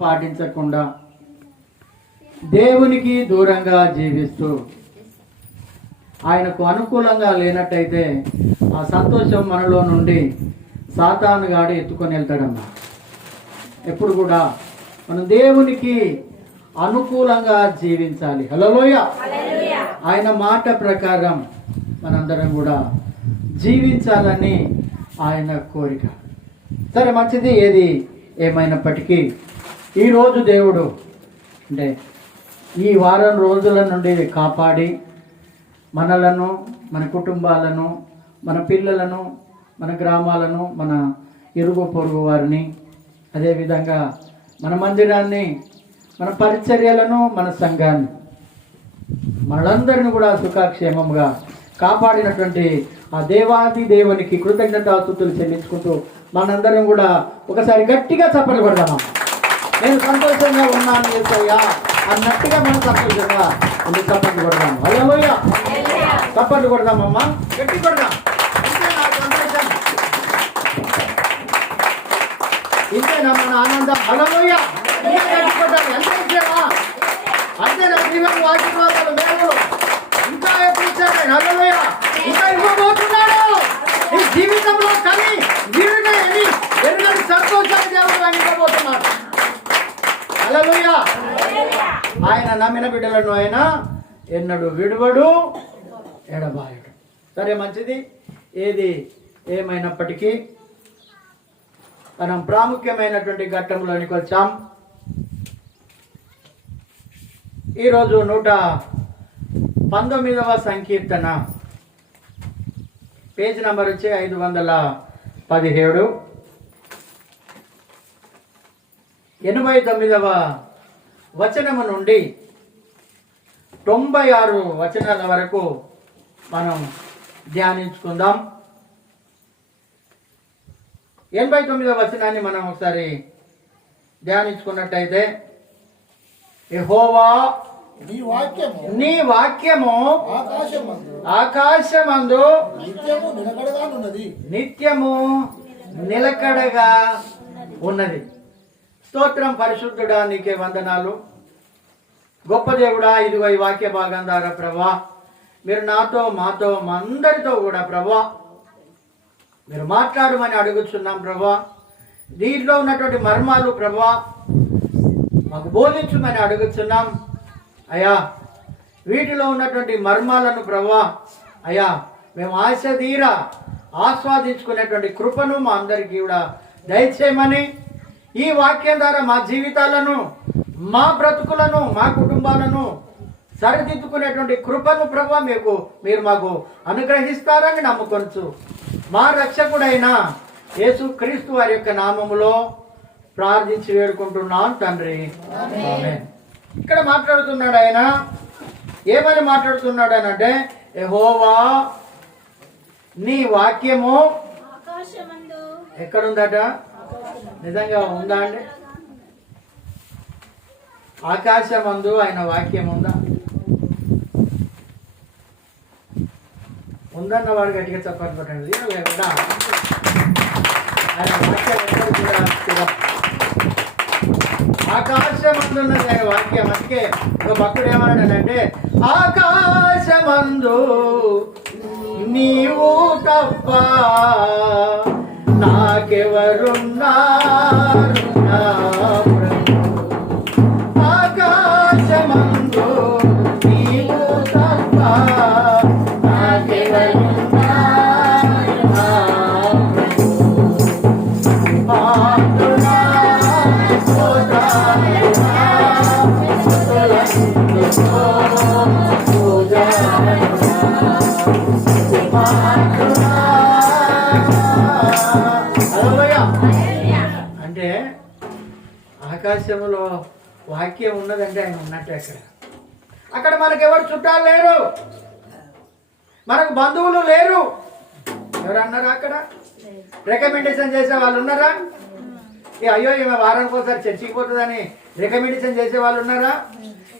పాటించకుండా దేవునికి దూరంగా జీవిస్తూ ఆయనకు అనుకూలంగా లేనట్టయితే ఆ సంతోషం మనలో నుండి సాతాను గాడు ఎత్తుకొని వెళ్తాడమ్మా. ఎప్పుడు కూడా మనం దేవునికి అనుకూలంగా జీవించాలి. హల్లెలూయా. ఆయన మాట ప్రకారం మనందరం కూడా జీవించాలని ఆయన కోరిక. సరే, మంచిది. ఏది ఏమైనప్పటికీ ఈరోజు దేవుడు అంటే ఈ వారం రోజుల నుండి కాపాడి మనలను, మన కుటుంబాలను, మన పిల్లలను, మన గ్రామాలను, మన ఇరుగు పొరుగు వారిని, అదేవిధంగా మన మందిరాన్ని, మన పరిచర్యలను, మన సంఘాన్ని, మనందరిని కూడా సుఖక్షేమంగా కాపాడినటువంటి ఆ దేవాది దేవునికి కృతజ్ఞతాస్తుతులు చెల్లించుకుంటూ మనందరం కూడా ఒకసారి గట్టిగా చప్పట్లు కొడదామా. నేను సంతోషంగా ఉన్నాను యేసయ్యా అన్నట్టుగా మనం సంతోషంగా చప్పట్లు కొడదాము. హల్లెలూయా. చప్పట్లు కొడదామమ్మా, గట్టి కొడదాం. ఇంతే నా సంతోషం, ఇంతేనా మన ఆనందం. హల్లెలూయా. గట్టి కొట్టాలి. అంతే నా జీవన ఆశీర్వాదాలు మేలు ఇంకా ఎక్కువ ఇచ్చారు. హల్లెలూయా. ఇంకా ఇవ్వబోతున్నాడు ఈ జీవితంలో. కానీ వీరుని ఎరుగని సంతోషాన్ని దేవుడు అందించబోతున్నాడు. హల్లెలూయా. ఆయన నమ్మిన బిడ్డలను ఆయన ఎన్నడూ విడువడు, ఎడబాయడు. సరే, మంచిది. ఏది ఏమైనప్పటికీ మనం ప్రాముఖ్యమైనటువంటి ఘట్టంలోనికి వచ్చాం. ఈరోజు 119వ సంకీర్తన, పేజ్ నంబర్ వచ్చి 517, 89వ వచనము నుండి 96 వచనాల వరకు మనం ధ్యానించుకుందాం. 89వ వచనాన్ని మనం ఒకసారి ధ్యానించుకున్నట్టయితే, యెహోవా నీ వాక్యము ఆకాశమందు నిత్యము నిలకడగా ఉన్నది. స్తోత్రం. పరిశుద్ధుడా, నీకే వందనాలు. గొప్ప దేవుడా, ఇదిగో ఈ వాక్య భాగం ద్వారా ప్రభా మీరు నాతో, మాతో, మా అందరితో కూడా ప్రభా మీరు మాట్లాడమని అడుగుతున్నాం ప్రభా. దీంట్లో ఉన్నటువంటి మర్మాలు ప్రభా మాకు బోధించమని అడుగుతున్నాం అయ్యా. వీటిలో ఉన్నటువంటి మర్మాలను ప్రభా అయ్యా మేము ఆశ తీరా ఆస్వాదించుకునేటువంటి కృపను మా అందరికీ కూడా దయచేయమని, ఈ వాక్యం ద్వారా మా జీవితాలను, మా బ్రతుకులను, మా కుటుంబాలను సరిదిద్దుకునేటువంటి కృపను ప్రభా మీరు మాకు అనుగ్రహిస్తారని నమ్ముకొనచ్చు. మా రక్షకుడైన యేసుక్రీస్తు వారి యొక్క నామములో ప్రార్థించి వేడుకుంటున్నాను తండ్రి, ఆమేన్. ఇక్కడ మాట్లాడుతున్నాడు ఆయన. ఏమని మాట్లాడుతున్నాడు అని అంటే, యెహోవా నీ వాక్యము ఎక్కడుందట? నిజంగా ఉందా అండి? ఆకాశమందు ఆయన వాక్యం ఉందా? ఉందన్న వాడు గట్టిగా చెప్పాలి పట్టండి. లేకుండా ఆయన వాక్యం ఎక్కడ కూడా ఆకాశమందున్నది ఆయన వాక్యం. అందుకే ఒక భక్తుడు ఏమన్నాడంటే, ఆకాశమందు నీవు తప్ప నాకెవరున్నారు నా ప్రభు. ఆకాశమందు నీవు తప్ప నాకెవరున్నారు నా ప్రభు. పాత్రుడా అంటే ఆకాశంలో వాక్యం ఉన్నదంటే ఆయన ఉన్నట్టే. అక్కడ మనకెవరు చుట్టాలు లేరు, మనకు బంధువులు లేరు. ఎవరన్నారా అక్కడ? రికమెండేషన్ చేసే వాళ్ళు ఉన్నారా? అయ్యో ఈమె వారానికి ఒకసారి చర్చికి పోతుందని రికమెండేషన్ చేసే వాళ్ళు ఉన్నారా?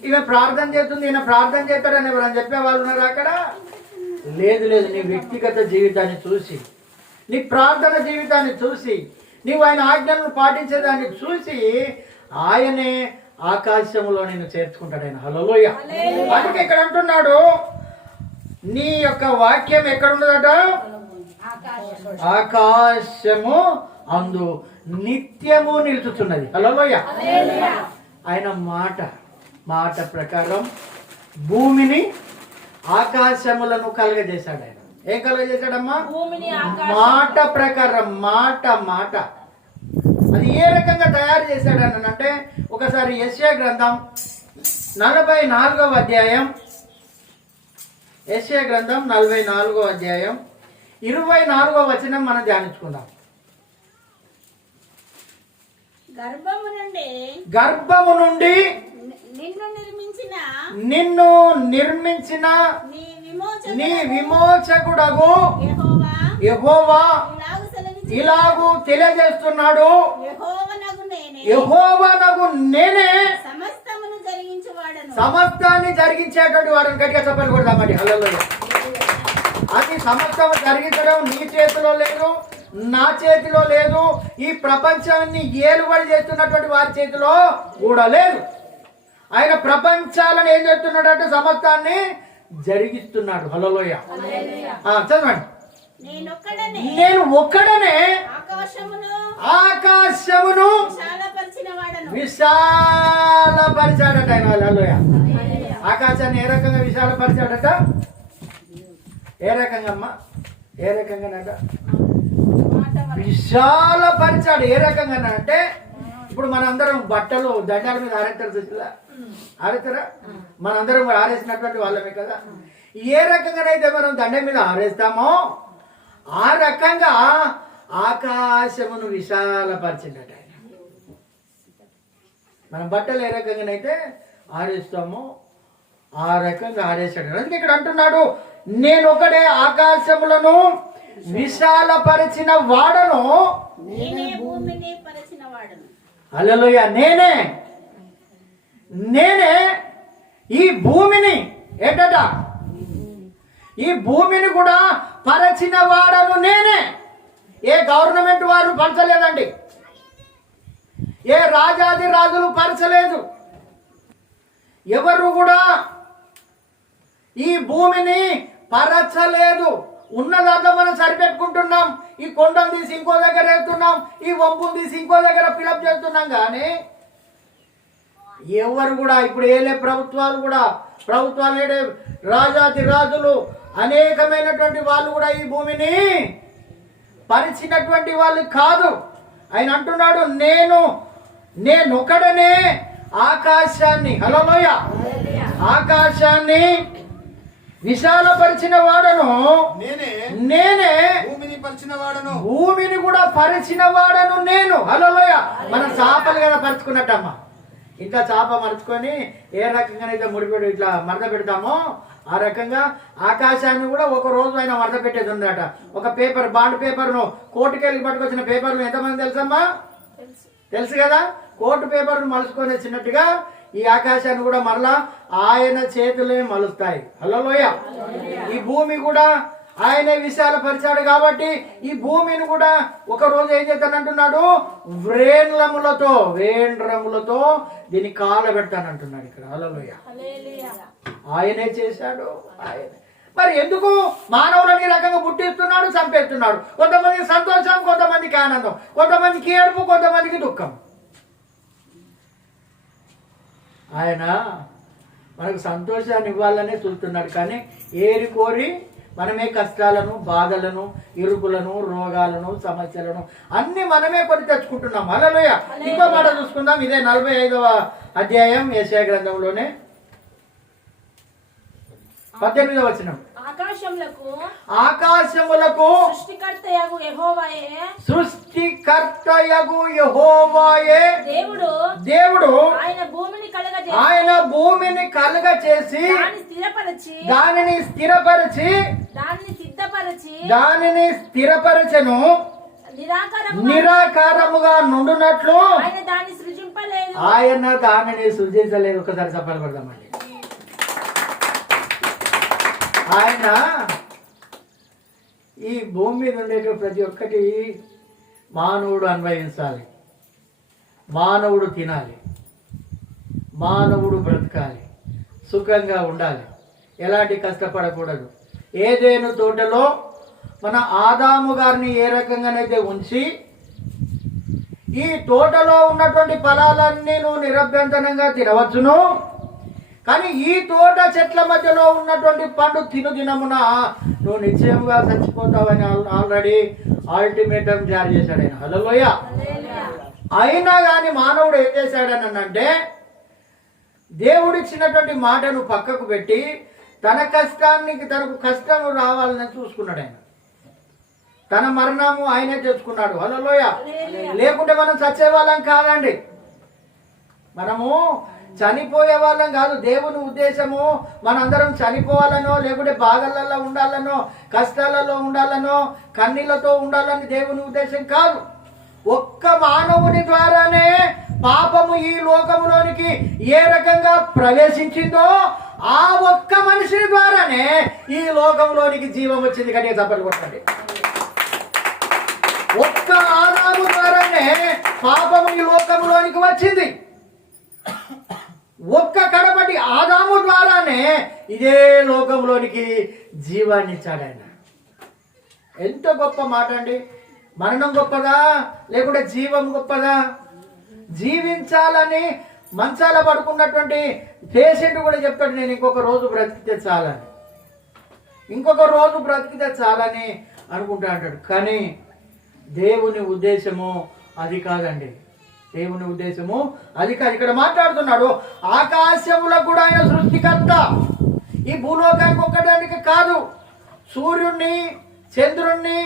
ఈమె ప్రార్థన చేస్తుంది, ఈయన ప్రార్థన చేస్తాడని ఎవరని చెప్పే వాళ్ళు ఉన్నారా అక్కడ? లేదు. నీ వ్యక్తిగత జీవితాన్ని చూసి, నీ ప్రార్థన జీవితాన్ని చూసి, నీవు ఆయన ఆజ్ఞలను పాటించేదాన్ని చూసి ఆయనే ఆకాశములో నేను చేర్చుకుంటాడు ఆయన. హల్లెలూయా. అందుకే ఇక్కడ అంటున్నాడు, నీ యొక్క వాక్యం ఎక్కడ ఉన్నదట? ఆకాశము అందు నిత్యము నిలుచుతున్నది. హల్లెలూయా. ఆయన మాట ప్రకారం భూమిని ఆకాశములను కలుగజేశాడు. ఆయన ఏం కలుగజేశాడమ్మా? మాట ప్రకారం. మాట అది ఏ రకంగా తయారు చేశాడు అని అంటే, ఒకసారి యెషయా గ్రంథం 44వ అధ్యాయం, యెషయా గ్రంథం 44వ అధ్యాయం 24వ వచనం మనం ధ్యానించుకుందాం. గర్భము నుండి నిన్ను నిర్మించిన నీ విమోచకుడగు యెహోవా ఇలాగూ తెలియజేస్తున్నాడు, యెహోవానగు నేనే సమస్తాన్ని జరిగించేటువంటి వాడిని. గట్టిగా చెప్పని కొడదామండి. హల్లెలూయా. అది సమస్తం జరిగించడం నీ చేతిలో లేదు, నా చేతిలో లేదు, ఈ ప్రపంచాన్ని ఏలుబడి చేస్తున్నటువంటి వారి చేతిలో కూడా లేదు. ఆయన ప్రపంచాలను ఏం చేస్తున్నాడు అంటే సమస్తాన్ని జరిగిస్తున్నాడు. హల్లెలూయా. చదవండి. నేను ఒక్కడనే ఆకాశమును విశాలపరిచాడట ఆయన. హల్లెలూయా. ఆకాశాన్ని ఏ రకంగా విశాలపరిచాడట? ఏ రకంగా అమ్మా? ఏ రకంగానట విశాలపరిచాడు? ఏ రకంగా అంటే, ఇప్పుడు మనందరం బట్టలు దండాల మీద ఆరేస్తారు చూసిలా, ఆరేస్తారా? మనందరం కూడా ఆరేసినటువంటి వాళ్ళమే కదా. ఏ రకంగానైతే మనం దండం మీద ఆరేస్తామో ఆ రకంగా ఆకాశమును విశాలపరిచిందట ఆయన. మనం బట్టలు ఏ రకంగానైతే ఆరేస్తామో ఆ రకంగా ఆరేసాడు. అందుకే ఇక్కడ అంటున్నాడు, నేను ఒకడే ఆకాశములను విశాలపరిచిన వాడను. హల్లెలూయా. నేనే ఈ భూమిని ఏంటట, ఈ భూమిని కూడా పరచిన వాడను నేనే. ఏ గవర్నమెంట్ వారు పరచలేదండి, ఏ రాజాది రాజులు పరచలేదు, ఎవరు కూడా ఈ భూమిని పరచలేదు. ఉన్న దాంట్లో మనం సరిపెట్టుకుంటున్నాం. ఈ కొండను తీసి ఇంకో దగ్గర వేస్తున్నాం, ఈ వంపును తీసి ఇంకో దగ్గర ఫిలప్ చేస్తున్నాం. కానీ ఎవరు కూడా ఇప్పుడు ఏలే ప్రభుత్వాలు ఏడే రాజాది రాజులు అనేకమైనటువంటి వాళ్ళు కూడా ఈ భూమిని పరిచినటువంటి వాళ్ళు కాదు. ఆయన అంటున్నాడు, నేనొకడనే ఆకాశాన్ని, హల్లెలూయా, ఆకాశాన్ని విశాలపరిచిన వాడను నేనే, భూమిని కూడా పరిచిన వాడను నేను. హల్లెలూయా. మనం చేపలు కదా పరుచుకున్నట్టమ్మా, ఇట్లా చేప మరుచుకొని ఏ రకంగానైతే ముడిపెట్టి ఇట్లా మరద పెడతామో ఆ రకంగా ఆకాశాన్ని కూడా ఒక రోజు ఆయన మరద పెట్టేది ఉందట. ఒక పేపర్, బాండ్ పేపర్ను కోర్టుకెళ్ళి పట్టుకొచ్చిన పేపర్ను ఎంతమంది తెలుసమ్మా? తెలుసు కదా. కోర్టు పేపర్ను మలుచుకొని వచ్చినట్టుగా ఈ ఆకాశాన్ని కూడా మరలా ఆయన చేతులే మలుస్తాయి. హల్లెలూయా. ఈ భూమి కూడా ఆయన విశాలపరిచాడు కాబట్టి ఈ భూమిని కూడా ఒక రోజు ఏం చేస్తానంటున్నాడు? వేండ్రములతో దీన్ని కాలబెడతానంటున్నాడు ఇక్కడ. హల్లెలూయా. ఆయనే చేశాడు. ఆయనే. మరి ఎందుకు మానవులని ఈ రకంగా పుట్టిస్తున్నాడు, చంపేస్తున్నాడు? కొంతమందికి సంతోషం, కొంతమందికి ఆనందం, కొంతమందికి ఏడుపు, కొంతమందికి దుఃఖం. ఆయన మనకు సంతోషాన్ని ఇవ్వాలనే చూస్తున్నాడు. కానీ ఏరి కోరి మనమే కష్టాలను, బాధలను, ఇరుకులను, రోగాలను, సమస్యలను అన్ని మనమే కొని తెచ్చుకుంటున్నాం. హల్లెలూయా. ఇంకో మాట చూసుకుందాం. ఇదే 45వ అధ్యాయం యెషయా గ్రంథంలోనే 18వ వచనం. ఆకాశములకు సృష్టికర్తయగు యెహోవాయే దేవుడు ఆయన భూమిని కలుగ చేసి దానిని స్థిరపరచెను. నిరాకారముగా నుండునట్లు ఆయన దానిని సృజించలేదు. ఒకసారి చెప్పాలి పడదామండి. ఆయన ఈ భూమి మీద ఉండేట ప్రతి ఒక్కటి మానవుడు అన్వయించాలి. మానవుడు తినాలి, మానవుడు బ్రతకాలి, సుఖంగా ఉండాలి, ఎలాంటి కష్టపడకూడదు. ఏదేను తోటలో మన ఆదాము గారిని ఏ రకంగానైతే ఉంచి ఈ తోటలో ఉన్నటువంటి ఫలాలన్నీ నువ్వు నిరభ్యంతరంగా తినవచ్చును, కానీ ఈ తోట చెట్ల మధ్యలో ఉన్నటువంటి పండు దినమున నువ్వు నిశ్చయముగా చచ్చిపోతావని ఆల్రెడీ అల్టిమేటం జారీ చేశాడు ఆయన. హల్లెలూయా. అయినా కానీ మానవుడు ఏం చేశాడని అంటే దేవుడిచ్చినటువంటి మాటను పక్కకు పెట్టి తన కష్టానికి తనకు కష్టం రావాలని చూసుకున్నాడు ఆయన. తన మరణము ఆయనే తెచ్చుకున్నాడు. హల్లెలూయా. లేకుంటే మనం చచ్చే వాళ్ళం కాదండి, మనము చనిపోయే వాళ్ళం కాదు. దేవుని ఉద్దేశము మనందరం చనిపోవాలనో లేకుంటే బాధలలో ఉండాలనో కష్టాలలో ఉండాలనో కన్నీళ్లతో ఉండాలని దేవుని ఉద్దేశం కాదు. ఒక్క మానవుని ద్వారానే పాపము ఈ లోకంలోనికి ఏ రకంగా ప్రవేశించిందో ఆ ఒక్క మనిషి ద్వారానే ఈ లోకంలోనికి జీవం వచ్చింది. కానీ చప్పట్లు కొట్టండి. ఒక్క ఆదాము ద్వారానే పాపము ఈ లోకంలోనికి వచ్చింది. ఒక్క కడపటి ఆదాము ద్వారానే ఇదే లోకంలోనికి జీవాన్ని ఇచ్చాడు ఆయన. ఎంత గొప్ప మాట అండి. మరణం గొప్పదా లేకుంటే జీవం గొప్పదా? జీవించాలని మంచాల పడుకున్నటువంటి పేషెంట్ కూడా చెప్తాడు, నేను ఇంకొక రోజు బ్రతికితే చాలని, ఇంకొక రోజు బ్రతికితే చాలని అనుకుంటా అంటాడు. కానీ దేవుని ఉద్దేశము అది కాదండి. దేవుని ఉద్దేశము అది కాదు. ఇక్కడ మాట్లాడుతున్నాడు ఆకాశములకు కూడా ఆయన సృష్టికర్త. ఈ భూలోకానికి ఒక్కడానికి కాదు, సూర్యుడిని చంద్రుణ్ణి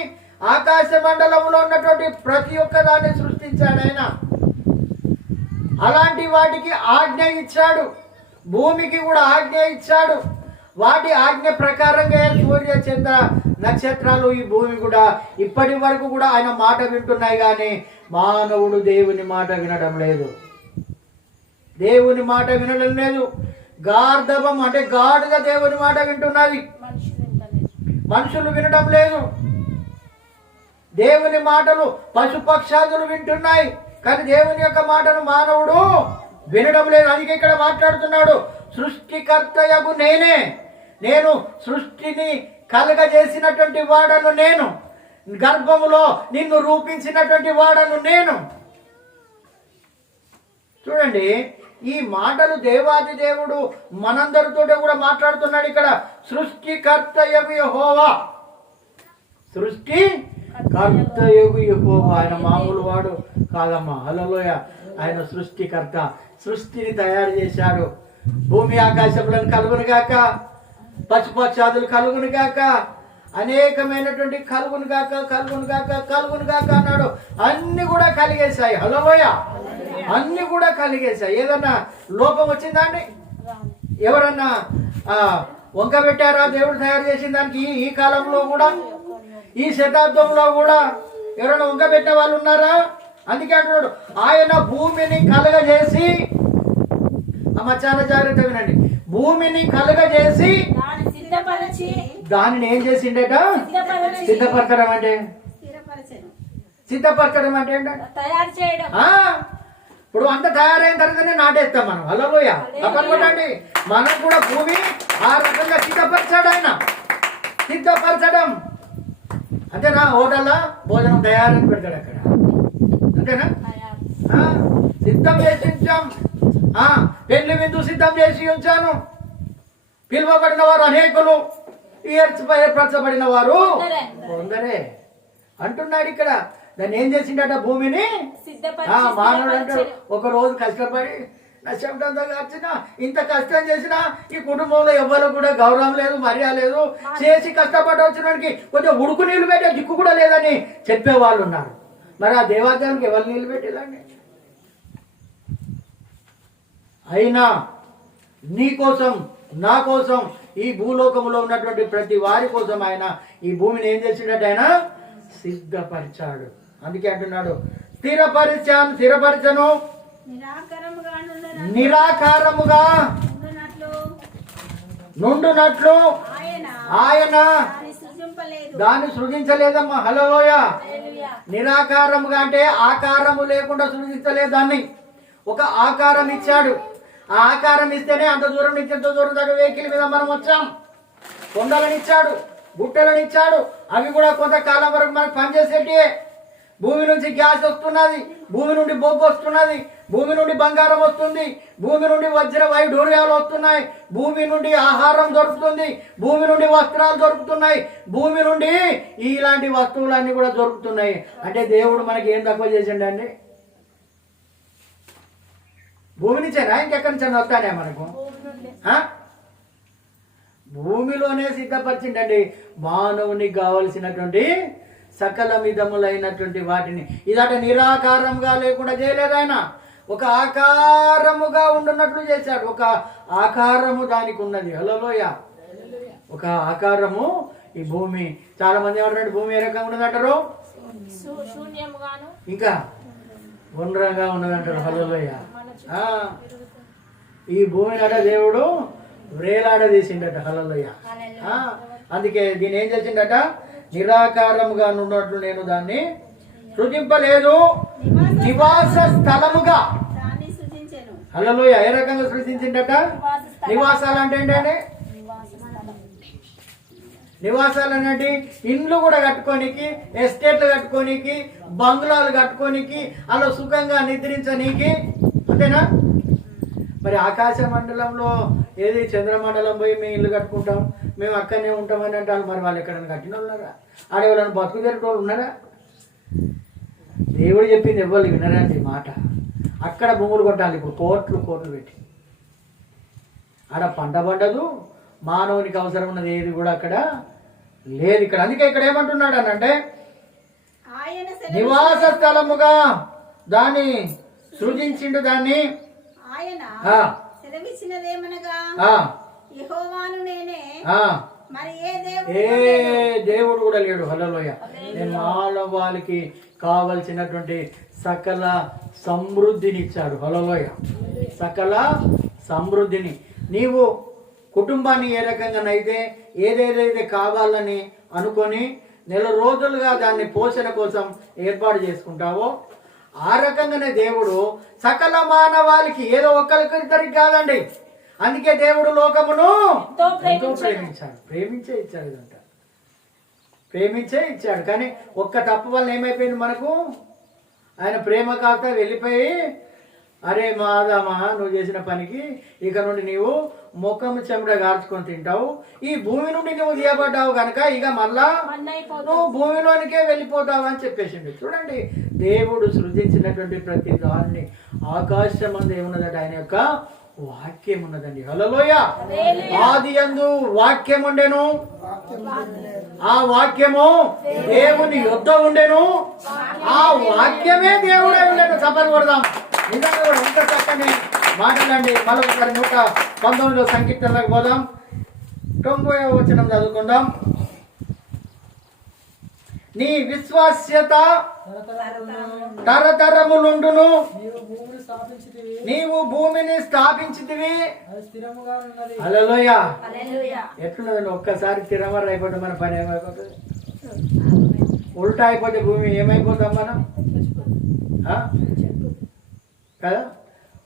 ఆకాశ మండలంలో ఉన్నటువంటి ప్రతి ఒక్క దాన్ని సృష్టించాడు ఆయన. అలాంటి వాటికి ఆజ్ఞ ఇచ్చాడు, భూమికి కూడా ఆజ్ఞ ఇచ్చాడు. వాటి ఆజ్ఞ ప్రకారంగా సూర్య చంద్ర నక్షత్రాలు ఈ భూమి కూడా ఇప్పటి వరకు కూడా ఆయన మాట వింటున్నాయి. కానీ మానవుడు దేవుని మాట వినడం లేదు, దేవుని మాట వినడం లేదు. గార్ధవం అంటే గాడుగా దేవుని మాట వింటున్నది, మనుషులు వినడం లేదు. దేవుని మాటలు పశుపక్షాదులు వింటున్నాయి, కానీ దేవుని యొక్క మాటను మానవుడు వినడం లేదు. అందుకే ఇక్కడ మాట్లాడుతున్నాడు సృష్టికర్తయగు నేనే, నేను సృష్టిని కలగజేసినటువంటి వాడను నేను, గర్భములో నిన్ను రూపించినటువంటి వాడను నేను. చూడండి, ఈ మాటలు దేవాది దేవుడు మనందరితో కూడా మాట్లాడుతున్నాడు. ఇక్కడ సృష్టికర్తయగు యెహోవా, సృష్టికర్తయగు యెహోవా. ఆయన మామూలు వాడు కాదమ్మా. హల్లెలూయా. ఆయన సృష్టికర్త, సృష్టిని తయారు చేశాడు. భూమి ఆకాశములను కలుగును గాక, పశుపక్షాదులు కలుగును గాక, అనేకమైనటువంటి కలుగును గాక కలుగును గాక కలుగును గాక అన్నాడు. అన్ని కూడా కలిగేశాయి. హల్లెలూయా. అన్ని కూడా కలిగేశాయి. ఏదన్నా లోపం వచ్చిందా అండి? ఎవరన్నా వంక పెట్టారా దేవుడు తయారు చేసిన దానికి? ఈ కాలంలో కూడా, ఈ శతాబ్దంలో కూడా ఎవరైనా వంక పెట్టిన వాళ్ళు ఉన్నారా? అందుకే అంటున్నాడు ఆయన భూమిని కలగజేసి, అమ్మ చాలా జాగ్రత్త వినండి, భూమిని కలగజేసి దానిని ఏం చేసిండట? సిద్ధపరచడం అంటే, సిద్ధపరచడం అంటే తయారు చేయడం. ఇప్పుడు అంత తయారైన తర్వాతనే నాటేస్తాం మనం. హల్లెలూయా. తప్పనుకోండి, మనం కూడా భూమి ఆ రకంగా సిద్ధపరచాడు ఆయన. సిద్ధపరచడం అంతేనా? హోటల్లో భోజనం తయారని పెడతాడు అక్కడ, అంతేనా? సిద్ధం చేసి ఉంచాం, పెళ్లి విందు సిద్ధం చేసి ఉంచాను. పిలువబడిన వారు అనేకులు, ఏర్పరచబడిన వారు కొందరే అంటున్నాడు ఇక్కడ. దాన్ని ఏం చేసిండట? భూమిని. మానవుడు అంటాడు ఒక రోజు కష్టపడి నష్టంతో వచ్చిన, ఇంత కష్టం చేసినా ఈ కుటుంబంలో ఎవ్వరు కూడా గౌరవం లేదు, మర్యాద లేదు. చేసి కష్టపడి వచ్చినానికి కొంచెం ఉడుకు నీళ్ళు పెట్టే దిక్కు కూడా లేదని చెప్పేవాళ్ళు ఉన్నారు. మరి ఆ దేవాలయానికి ఎవరు నీళ్ళు పెట్టేలాండి? అయినా నీ కోసం, నా కోసం, ఈ భూలోకంలో ఉన్నటువంటి ప్రతి వారి కోసం ఆయన ఈ భూమిని ఏం చేసిండట? ఆయన సిద్ధపరిచాడు. అందుకే అంటున్నాడు స్థిరపరచను, నిరాకారముగా నుండునట్లు ఆయన దాన్ని సృజించలేదమ్మా. హల్లెలూయా. నిరాకారముగా అంటే ఆకారము లేకుండా సృజించలేదు దాన్ని, ఒక ఆకారం ఇచ్చాడు. ఆ ఆకారం ఇస్తేనే అంత దూరం నుంచి ఎంత దూరం దాకా వెహికల్ మీద మనం వచ్చాం. కొండలను ఇచ్చాడు, గుట్టలను ఇచ్చాడు, అవి కూడా కొంతకాలం వరకు మనకు పనిచేసేటివే. భూమి నుంచి గ్యాస్ వస్తున్నది, భూమి నుండి బొగ్గు వస్తున్నది, భూమి నుండి బంగారం వస్తుంది, భూమి నుండి వజ్ర వైడూర్యాలు వస్తున్నాయి, భూమి నుండి ఆహారం దొరుకుతుంది, భూమి నుండి వస్త్రాలు దొరుకుతున్నాయి, భూమి నుండి ఇలాంటి వస్తువులన్నీ కూడా దొరుకుతున్నాయి. అంటే దేవుడు మనకి ఏం తక్కువ చేసిండండి? భూమి నుంచేనా ఇంకెక్కడి నుంచి వస్తానే మనకు? భూమిలోనే సిద్ధపరిచిండండి మానవునికి కావలసినటువంటి సకల విధములైనటువంటి వాటిని. ఇదట నిరాకారంగా లేకుండా చేయలేదు ఆయన, ఒక ఆకారముగా ఉండున్నట్లు చేశాడు. ఒక ఆకారము దానికి ఉన్నది. హల్లెలూయా. ఒక ఆకారము ఈ భూమి. చాలా మంది ఏమంటారు భూమి ఏ రకంగా ఉన్నదంటారు? ఇంకా గుండ్రంగా ఉన్నదంటారు. హల్లెలూయా. ఈ భూమి అట దేవుడు వ్రేలాడదీసిండట. హల్లెలూయా. అందుకే దీన్ని ఏం చేసిండట? నిరాకారముగా ఉన్నట్లు నేను దాన్ని సృజింపలేదు, నివాస స్థలముగా. హల్లెలూయా. ఏ రకంగా సృజించిండట? నివాసాలు అంటే ఏంటంటే, నివాసాలు అంటే ఇండ్లు కూడా కట్టుకోనికి, ఎస్టేట్లు కట్టుకోనికి, బంగ్లాలు కట్టుకోనికి, అలా సుఖంగా నిద్రించనీకి, అంతేనా? మరి ఆకాశ మండలంలో ఏది చంద్రమండలం పోయి మేము ఇల్లు కట్టుకుంటాం, మేము అక్కడనే ఉంటామని అంటారు. మరి వాళ్ళు ఎక్కడైనా కట్టిన ఉన్నారా? ఆడేవాళ్ళని బతుకు తెరటి వాళ్ళు ఉన్నారా? దేవుడు చెప్పింది ఎవ్వరు వినరండి మాట. అక్కడ భూములు కొట్టాలి ఇప్పుడు, కోట్లు పెట్టి. ఆడ పంట పండదు, మానవునికి అవసరం ఉన్నది ఏది కూడా అక్కడ లేదు ఇక్కడ. అందుకే ఇక్కడ ఏమంటున్నాడు అనంటే, నివాస స్థలముగా దాన్ని సృజించిండు. దాన్ని ఏ దేవుడు కూడా లేడు. హల్లెలూయా. నేను మానవాళికి కావలసినటువంటి సకల సమృద్ధిని ఇచ్చాడు. హల్లెలూయా. సకల సమృద్ధిని. నీవు కుటుంబాన్ని ఏ రకంగానైతే ఏదేదైతే కావాలని అనుకొని నెల రోజులుగా దాన్ని పోషణ కోసం ఏర్పాటు చేసుకుంటావో, ఆ రకంగానే దేవుడు సకల మానవాళికి, ఏదో ఒక్కరిద్దరికి కాదండి. అందుకే దేవుడు లోకమును ఎంతో ప్రేమించాడు. ప్రేమించే ఇచ్చాడు. ఇదంతా ప్రేమించే ఇచ్చాడు. కానీ ఒక్క తప్పు వల్ల ఏమైపోయింది మనకు? ఆయన ప్రేమ కాక వెళ్ళిపోయి, అరే మాదామా నువ్వు చేసిన పనికి ఇక నుండి నీవు ముఖము చెమట గార్చుకొని తింటావు, ఈ భూమి నుండి నువ్వు తీయబడ్డావు కనుక ఇక మళ్ళా నువ్వు భూమిలోనికే వెళ్ళిపోతావు అని చెప్పేసిండు. చూడండి, దేవుడు సృజించినటువంటి ప్రతి దాన్ని ఆకాశం అందు ఏమున్నదట? ఆయన యొక్క వాక్యం ఉన్నదండి. హల్లెలూయా. ఆది యందు వాక్యం ఉండెను, ఆ వాక్యము దేవుని యొద్ద ఉండెను, ఆ వాక్యమే దేవుడే ఉండెను. చప్పట్లు కొడదాం. నిజంగా కూడా ఎంత చక్కని మాటలండి. మరొకసారి 119 సంకీర్తనలకు పోదాం. 90వ వచనం చదువుకుందాం. నీ విశ్వాస్యత తరతరములుండును, నీవు భూమిని స్థాపించితివి. హల్లెలూయా. ఎట్లున్నదండి? ఒక్కసారి తిరమర అయిపోతే మన పని ఏమైపోతుంది? ఉల్టా అయిపోతే భూమి ఏమైపోతాం మనం కదా?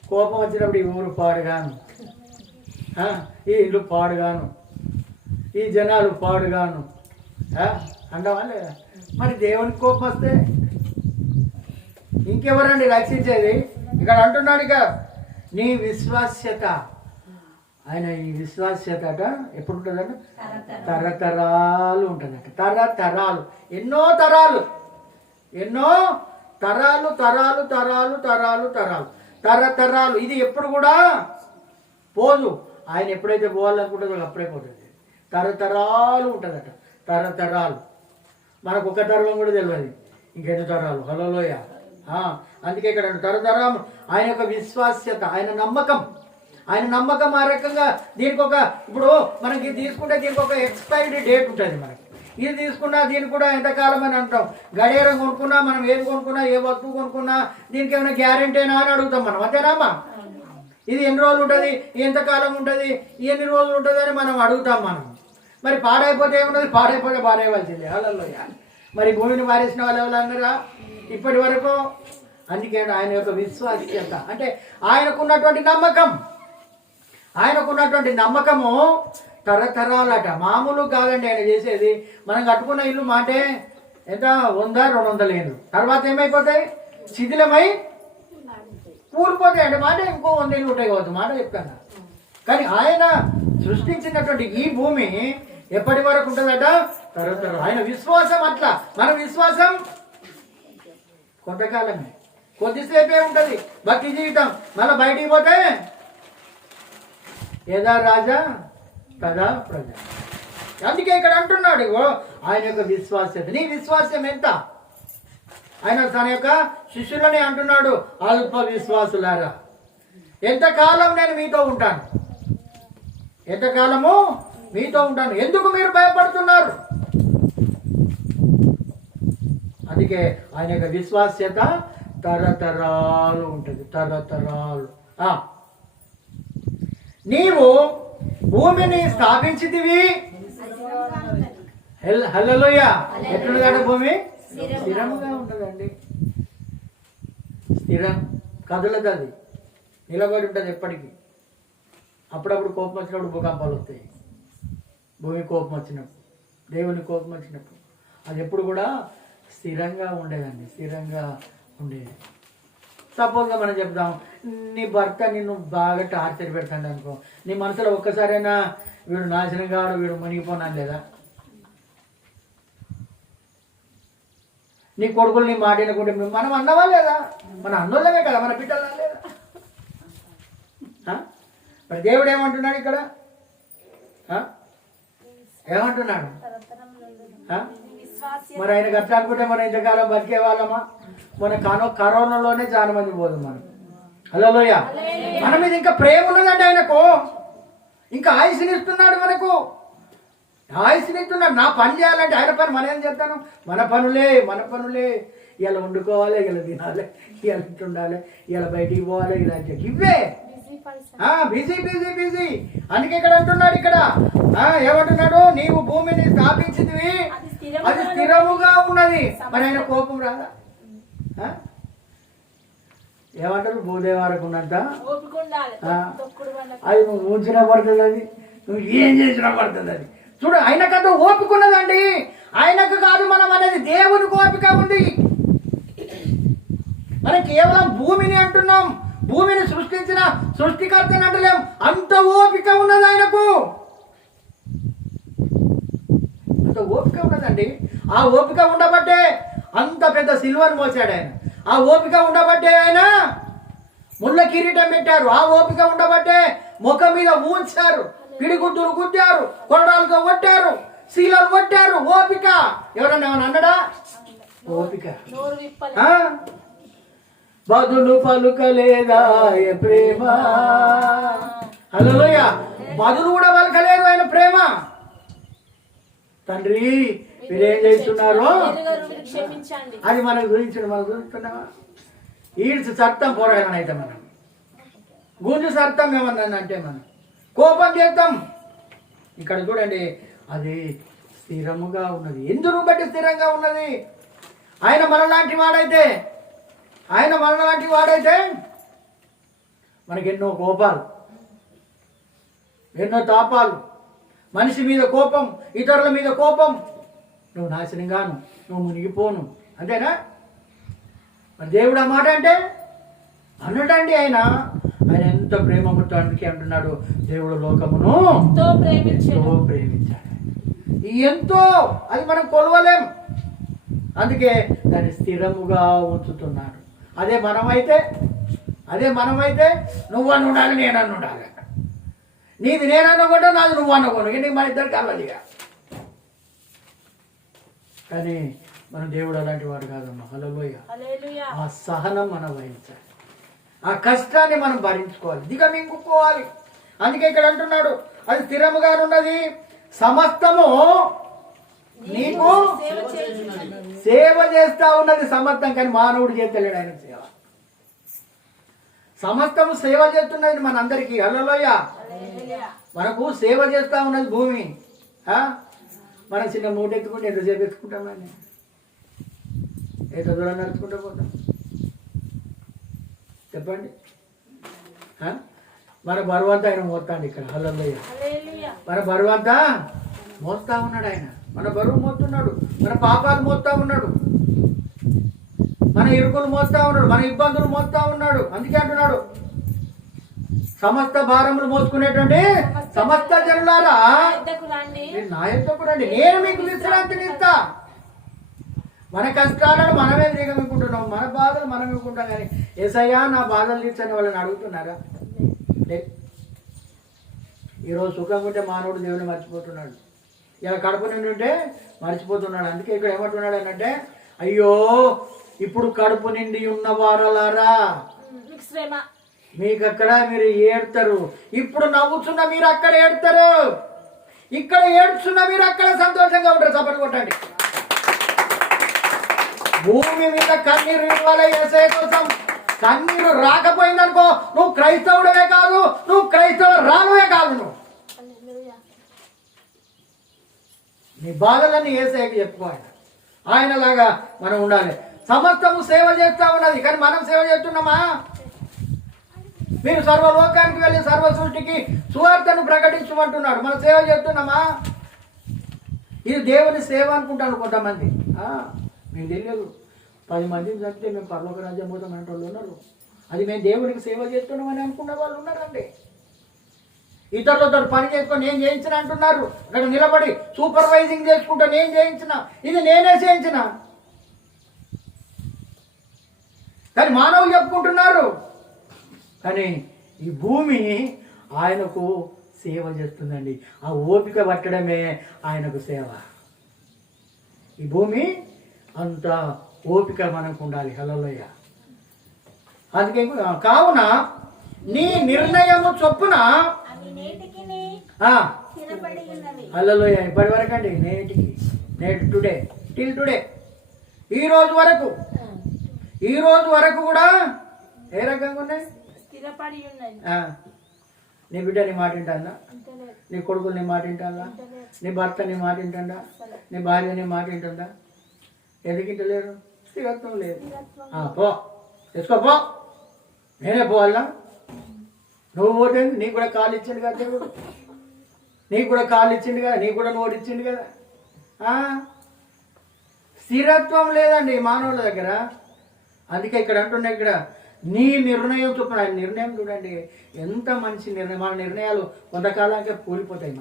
కోపం వచ్చినప్పుడు ఈ ఊరు పాడుగాను, ఈ ఇల్లు పాడుగాను, ఈ జనాలు పాడుగాను అంటావా లేదా? మరి దేవునికి కోపం వస్తే ఇంకెవరండి రక్షించేది? ఇక్కడ అంటున్నాడు ఇక నీ విశ్వాస్యత. ఆయన ఈ విశ్వాస్యత ఎప్పుడు ఉంటుందంట? తరతరాలు ఉంటుందట. తరతరాలు, ఎన్నో తరాలు, ఎన్నో తరాలు, తరాలు తరాలు తరాలు తరాలు తరతరాలు. ఇది ఎప్పుడు కూడా పోదు. ఆయన ఎప్పుడైతే పోవాలనుకుంటుందో అప్పుడే పోతుంది. తరతరాలు ఉంటుందట. తరతరాలు. మనకు ఒక తరం కూడా తెలియదు, ఇంకెన్ని తరాలు. హల్లెలూయా. అందుకే ఇక్కడ తరతరం ఆయన యొక్క విశ్వాస్యత, ఆయన నమ్మకం. ఆయన నమ్మకం ఆ రకంగా. దీనికి ఒక, ఇప్పుడు మనకి తీసుకుంటే దీనికి ఒక ఎక్స్పైరీ డేట్ ఉంటుంది. మనకి ఇది తీసుకున్నా దీనికి కూడా ఎంతకాలం అని అంటాం. గడియారం కొనుక్కున్నా, మనం ఏది కొనుక్కున్నా, ఏ వస్తువు కొనుక్కున్నా దీనికి ఏమైనా గ్యారెంటీనా అని అడుగుతాం మనం. అంతేనామా? ఇది ఎన్ని రోజులు ఉంటుంది, ఎంతకాలం ఉంటుంది, ఎన్ని రోజులు ఉంటుంది అని మనం అడుగుతాం మనం. మరి పాడైపోతే ఏమున్నది? పాడైపోతే పాడేయవలసిందే. హల్లెలూయా. మరి భూమిని వారేసిన వాళ్ళు ఎవరు అన్నారా ఇప్పటి వరకు? అందుకే ఆయన యొక్క విశ్వాస్యత అంటే ఆయనకున్నటువంటి నమ్మకము తరతరాలట. మామూలు కాదండి ఆయన చేసేది. మనం కట్టుకున్న ఇల్లు మాటే ఎంత 100-200 ఏళ్ళు తర్వాత ఏమైపోతాయి? శిథిలమై కూలిపోతాయి అంటే మాట. ఇంకో 100 ఏళ్ళు ఉంటాయి కావచ్చు మాట చెప్తాను. కానీ ఆయన సృష్టించినటువంటి ఈ భూమి ఎప్పటి వరకు ఉంటుందట? తరతరం. ఆయన విశ్వాసం అట్లా. మన విశ్వాసం కొంతకాలమే, కొద్దిసేపే ఉంటుంది భక్తి జీవితం. మళ్ళీ బయటికి పోతే యదా రాజా తదా ప్రజ. అందుకే ఇక్కడ అంటున్నాడు ఆయన యొక్క విశ్వాస్యత. నీ విశ్వాసం ఎంత? ఆయన తన యొక్క శిష్యులని అంటున్నాడు, అల్ప విశ్వాసులారా ఎంతకాలం నేను మీతో ఉంటాను, ఎంతకాలము మీతో ఉంటాను, ఎందుకు మీరు భయపడుతున్నారు? అందుకే ఆయన యొక్క విశ్వాస్యత తరతరాలు ఉంటుంది, తరతరాలు. నీవు భూమిని స్థాపించితివి. హల్లెలూయా. ఎట్లుండదండి భూమి? స్థిరంగా ఉంటుందండి. స్థిరం కదులదు, అది నిలబడి ఉంటుంది ఎప్పటికీ. అప్పుడప్పుడు కోపం వచ్చినప్పుడు భూకంపాలు వస్తాయి. భూమి కోపం వచ్చినప్పుడు, దేవుని కోపం వచ్చినప్పుడు అది ఎప్పుడు కూడా స్థిరంగా ఉండేదండి, స్థిరంగా ఉండేది. సపోజ్గా మనం చెప్దాం, నీ భర్త నిన్ను బాగా టార్చర్ పెడతాడు అనుకో, నీ మనసులో ఒక్కసారైనా వీడు నాశనం కాడు, వీడు మునిగిపోనాను లేదా? నీ కొడుకులు నీ మాట వినకుంటే మనం అన్నవా లేదా? మన అన్నోళ్ళమే కదా, మన బిడ్డలా లేదా? మరి దేవుడు ఏమంటున్నాడు ఇక్కడ? ఏమంటున్నాడు? మరి ఆయనకు అట్లా అనుకుంటే మనం ఇంతకాలం బతికే వాళ్ళమా? మన కరోనాలోనే చాలా మంది పోదు మనం. హల్లెలూయా. మన మీద ఇంకా ప్రేమ ఉన్నదండి ఆయనకు. ఇంకా ఆయుష్నిస్తున్నాడు మనకు, ఆయుష్నిస్తున్నాడు. నా పని చేయాలంటే ఆయన పని మనం ఏం చేస్తాను? మన పనులే. ఇలా వండుకోవాలి, ఇలా తినాలి, ఇలా ఉండాలి, ఇలా బయటికి పోవాలి, ఇలా ఇవే బిజీ. అందుకే ఇక్కడ అంటున్నాడు, ఇక్కడ ఏమంటున్నాడు? నీవు భూమిని స్థాపించితివి, అది స్థిరముగా ఉన్నది. మరి ఆయన కోపం రాదా? ఏమంటారు? భూదేవారకు ఉన్నంత అది నువ్వు ఉంచినా పడుతుంది, అది నువ్వు ఏం చేసినా పడుతుంది. అది చూడు, ఆయనకంతా ఓపిక ఉన్నదండి. ఆయనకు కాదు మనం అనేది, దేవునికి ఓపిక ఉంది. మనం కేవలం భూమిని అంటున్నాం, భూమిని సృష్టించిన సృష్టికర్తని అంటలేం. అంత ఓపిక ఉన్నది ఆయనకు, అంత ఓపిక ఉన్నదండి. ఆ ఓపిక ఉండబట్టే అంత పెద్ద సిల్వర్ మోసాడు ఆయన. ఆ ఓపిక ఉండబట్టే ఆయన ముళ్ళ కిరీటం పెట్టారు. ఆ ఓపిక ఉండబట్టే ముఖం మీద ఊంచారు, పిడిగుడ్డులు గుద్దారు, కొరడాలతో కొట్టారు, శీలలు కొట్టారు. ఓపిక. ఎవరన్నా ఏమన్నా అన్నాడా? ఓపిక. బదులు పలుకలేదా ప్రేమ? హల్లెలూయా. బదులు కూడా పలకలేదు ఆయన ప్రేమ. తండ్రి మీరేం చేస్తున్నారో అది మన గురించి మనం గురించున్నావా? ఈడ్చు సర్తం పోరాడమని అయితే మనం గుంజు సర్తం ఏమన్నా అంటే మనం కోపం చేద్దాం. ఇక్కడ చూడండి, అది స్థిరముగా ఉన్నది. ఎందుకు బట్టి స్థిరంగా ఉన్నది? ఆయన మనలాంటి వాడైతే మనకెన్నో కోపాలు, ఎన్నో తాపాలు, మనిషి మీద కోపం, ఇతరుల మీద కోపం, నువ్వు నాశనంగాను, నువ్వు మునిగిపోను, అంతేనా? మరి దేవుడు ఆ మాట అంటే అన్నటండి. ఆయన ఎంత ప్రేమతో అందుకే అంటున్నాడు, దేవుడు లోకమును ఎంతో ప్రేమించాడు. ఎంతో అది మనం కొలవలేం. అందుకే దాన్ని స్థిరముగా ఉంచుతున్నాడు. అదే మనమైతే నువ్వు అని ఉండాలి, నేనన్ను ఉండాలి. నీది నేను అనుకుంటా, నాది నువ్వు అనుకోను, ఇంటికి మన ఇద్దరు కలవలిగా. కానీ మన దేవుడు అలాంటి వాడు కాదమ్మా. హల్లెలూయా. ఆ సహనం మనం వహించాలి, ఆ కష్టాన్ని మనం భరించుకోవాలి, దిగమింగుకోవాలి. అందుకే ఇక్కడ అంటున్నాడు, అది స్థిరముగా ఉన్నది, సమస్తము నీకు సేవ చేస్తా ఉన్నది. సమర్థం. కానీ మానవుడు చేస్తలేడు ఆయన సేవ. సమస్తము సేవ చేస్తున్నది మనందరికీ. హల్లెలూయా. మనకు సేవ చేస్తా ఉన్నది భూమి. మనం చిన్న మూట ఎత్తుకుంటే ఎంతసేపు ఎత్తుకుంటామని ఎంత దూరం నడుచుకుంటూ పోతాం చెప్పండి. మన బరువంతా ఆయన మోస్తాడు ఇక్కడ. హల్లెలూయా. మన బరువంతా మోస్తా ఉన్నాడు ఆయన. మన బరువు మోస్తున్నాడు, మన పాపాలు మోస్తా ఉన్నాడు, మన ఇరుకులు మోస్తా ఉన్నాడు, మన ఇబ్బందులు మోస్తా ఉన్నాడు. అందుకే అంటున్నాడు సమస్త భారములు మోసుకునేటువంటి సమస్త జనులారా నా యొద్దకు రండి, నేను మీకు విశ్రాంతినిస్తా. మన కష్టాలను మనమే దిగమికుంటున్నాం, మన బాధలు మనం ఇవ్వకుంటాం. కానీ యేసయ్యా నా బాధలు తీర్చని వాళ్ళని అడుగుతున్నారా? ఈరోజు సుఖంగా ఉంటే మానవుడు దేవుని మర్చిపోతున్నాడు, ఇలా కడుపు నిండి ఉంటే మర్చిపోతున్నాడు. అందుకే ఇక్కడ ఏమంటున్నాడు అంటే, అయ్యో ఇప్పుడు కడుపు నిండి ఉన్న వారలారా మీకు అక్కడ మీరు ఏడ్తారు, ఇప్పుడు నవ్వుతున్న మీరు అక్కడ ఏడ్తారు, ఇక్కడ ఏడ్చున్న మీరు అక్కడ సంతోషంగా ఉంటారు. చప్పట్లు కొట్టండి. భూమి మీద కన్నీరు ఇవ్వాలి యేసయ్య కోసం. కన్నీరు రాకపోయిందనుకో నువ్వు క్రైస్తవుడవే కాదు, నువ్వు క్రైస్తవ రానువే కాదు. నువ్వు నీ బాధలన్నీ యేసయ్యకి చెప్పుకోవాలి. ఆయనలాగా మనం ఉండాలి. సమస్తము సేవ చేస్తా ఉన్నది, కానీ మనం సేవ చేస్తున్నామా? మీరు సర్వలోకానికి వెళ్ళి సర్వ సృష్టికి సువార్తను ప్రకటించమంటున్నాడు, మనం సేవ చేస్తున్నామా? ఇది దేవుని సేవ అనుకుంటాను కొంతమంది. మీకు తెలియదు, 10 మందిని చదివితే మేము పరలోక రాజ్యం పోతాం అంటే వాళ్ళు ఉన్నారు. అది మేము దేవునికి సేవ చేస్తున్నామని అనుకున్న వాళ్ళు ఉన్నారండి. ఇతరులతో పని చేసుకొని నేను చేయించిన అంటున్నారు. అక్కడ నిలబడి సూపర్వైజింగ్ చేసుకుంటా నేను చేయించిన, ఇది నేనే చేయించిన. కానీ మానవులు చెప్పుకుంటున్నారు, కానీ ఈ భూమి ఆయనకు సేవ చేస్తుందండి. ఆ ఓపిక పట్టడమే ఆయనకు సేవ. ఈ భూమి అంత ఓపిక మనకు ఉండాలి. హల్లెలూయా. అందుకే కావున నీ నిర్ణయము చొప్పున హల్లెలూయా. ఇప్పటి వరకు అండి, నేటి టుడే టిల్ టుడే, ఈ రోజు వరకు కూడా ఏ రకంగా ఉన్నాయి? నీ బిడ్డ నీ మాట వింటానా? నీ కొడుకులు నీ మాట వింటానా? నీ భర్త నీ మాట వింటాడా? నీ భార్య నీ మాట వింటుందా? ఎందుకు ఇంటలేరు? స్థిరత్వం లేదు. పో తెచ్చుకోపో, నేనే పోవాలా? నువ్వు పోతే నీకు కూడా కాలు ఇచ్చిండు కదా దేవుడు, నీకు కూడా కాలు ఇచ్చిండు కదా, నీకు కూడా నోటు ఇచ్చిండు కదా. స్థిరత్వం లేదండి మానవుల దగ్గర. అందుకే ఇక్కడ అంటున్నా, ఇక్కడ నీ నిర్ణయం చొప్పున. ఆయన నిర్ణయం చూడండి ఎంత మంచి నిర్ణయం. మన నిర్ణయాలు కొంతకాలానికే కూలిపోతాయి.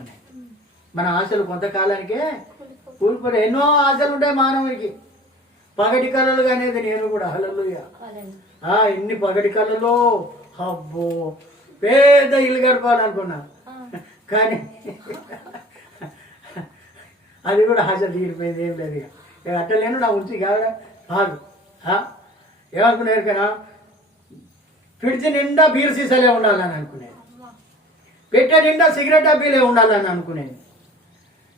మన ఆశలు కొంతకాలానికే కూలిపోతాయి. ఎన్నో ఆశలు ఉంటాయి మానవునికి, పగటి కళలు అనేది. నేను కూడా హల్లెలూయా ఇన్ని పగటి కళలో అబ్బో పెద్ద ఇల్లు గడపాలనుకున్నా, కానీ అది కూడా ఆశ తీరిపోయింది. ఏం లేదు, ఇక అట్టలేను నా ఉంచి కాదు. ఏమనుకున్నారు కదా, ఫ్రిడ్జ్ నిండా బీర్ సీసాలే ఉండాలని అనుకునేది, పెట్టే నిండా సిగరెట్ అబ్బీలే ఉండాలని అనుకునేది,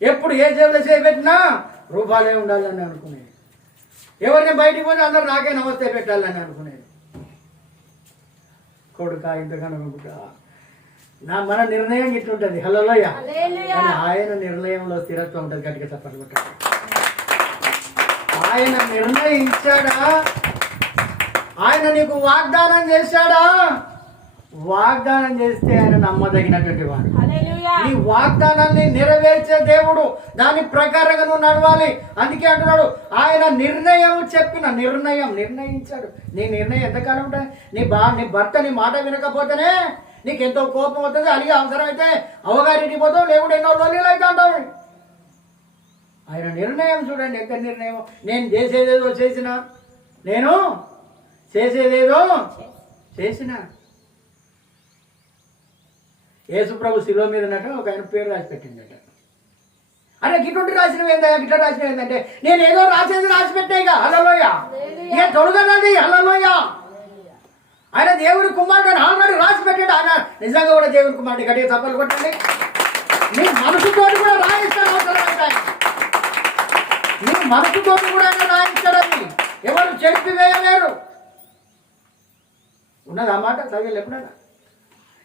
ఎప్పుడు ఏ జేబులో చేపెట్టినా రూపాయలే ఉండాలని అనుకునేది, ఎవరిని బయటికి పోతే అందరూ నాకే నమస్తే పెట్టాలని అనుకునేది. కొడుక ఇంతకన్నా మన నిర్ణయం ఇట్లుంటుంది. హల్లెలూయా. కానీ ఆయన నిర్ణయంలో స్థిరత్వం ఉంటుంది. గట్టిగా చప్పట్లు కొట్టాలి. ఆయన నిర్ణయించాడా? ఆయన నీకు వాగ్దానం చేశాడా? వాగ్దానం చేస్తే ఆయన నమ్మదగినటువంటి వాడు. ఈ వాగ్దానాన్ని నెరవేర్చే దేవుడు. దాని ప్రకారంగా నువ్వు నడవాలి. అందుకే అంటున్నాడు, ఆయన నిర్ణయం నిర్ణయించాడు. నీ నిర్ణయం ఎంతకాలం ఉంటుంది? నీ భర్త నీ మాట వినకపోతేనే నీకు ఎంతో కోపం వస్తుంది. అలాగే అవసరమైతే అవగారింటికి పోతావు, లేకుండా ఎన్నో లొల్లీలు అయితే అంటావు. ఆయన నిర్ణయం చూడండి ఎంత నిర్ణయం. నేను చేసేదేదో చేసిన, యేసుప్రభు శిలువ మీద ఒక ఆయన పేరు రాసి పెట్టిందట. అరే గిట్టుంటి రాసినవి ఏంటంటే, గిట్ల రాసినవి ఏంటంటే, నేను ఏదో రాసి పెట్టాయిగా. హల్లెలూయా. ఇక తొలగనది. హల్లెలూయా. ఆయన దేవుడి కుమారుడు ఆల్రెడీ రాసి పెట్టాడు. ఆయన నిజంగా కూడా దేవుడి కుమారుడు. గట్టిగా చప్పట్లు కొట్టండి. నీ మనసుతో కూడా రాయిస్తాడు. అవసరమైతే నీ మనసుతో కూడా ఆయన రాయిస్తాడని ఎవరు చెప్పి వేయలేరు. ఉన్నది ఆ మాట చదివేది ఎప్పుడన్నా?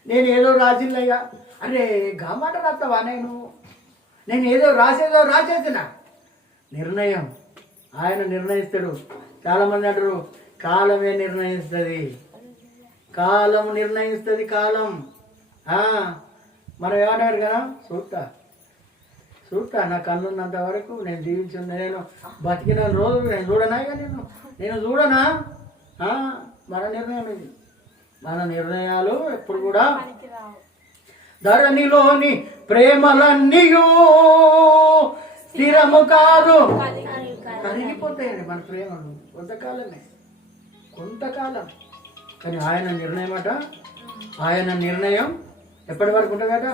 నేను ఏదో రాసిందయ్యా, అరే గా మాట రాస్తావా? నేను ఏదో రాసేసిన నిర్ణయం ఆయన నిర్ణయిస్తాడు. చాలామంది అంటారు కాలమే నిర్ణయిస్తుంది, కాలం నిర్ణయిస్తుంది, కాలం. మనం ఏమంటారు కదా, చూస్తా నా కళ్ళున్నంత వరకు నేను జీవించిన, నేను బతికిన రోజు నేను చూడనా, ఇక నేను చూడనా. మన నిర్ణయం ఇది. మన నిర్ణయాలు ఎప్పుడు కూడా ధరణిలోని ప్రేమలన్నీయు స్థిరము కాదు, కరిగిపోతాయండి మన ప్రేమలు. కొంతకాలం కానీ ఆయన నిర్ణయం అట, ఆయన నిర్ణయం ఎప్పటి వరకు ఉంటుందట.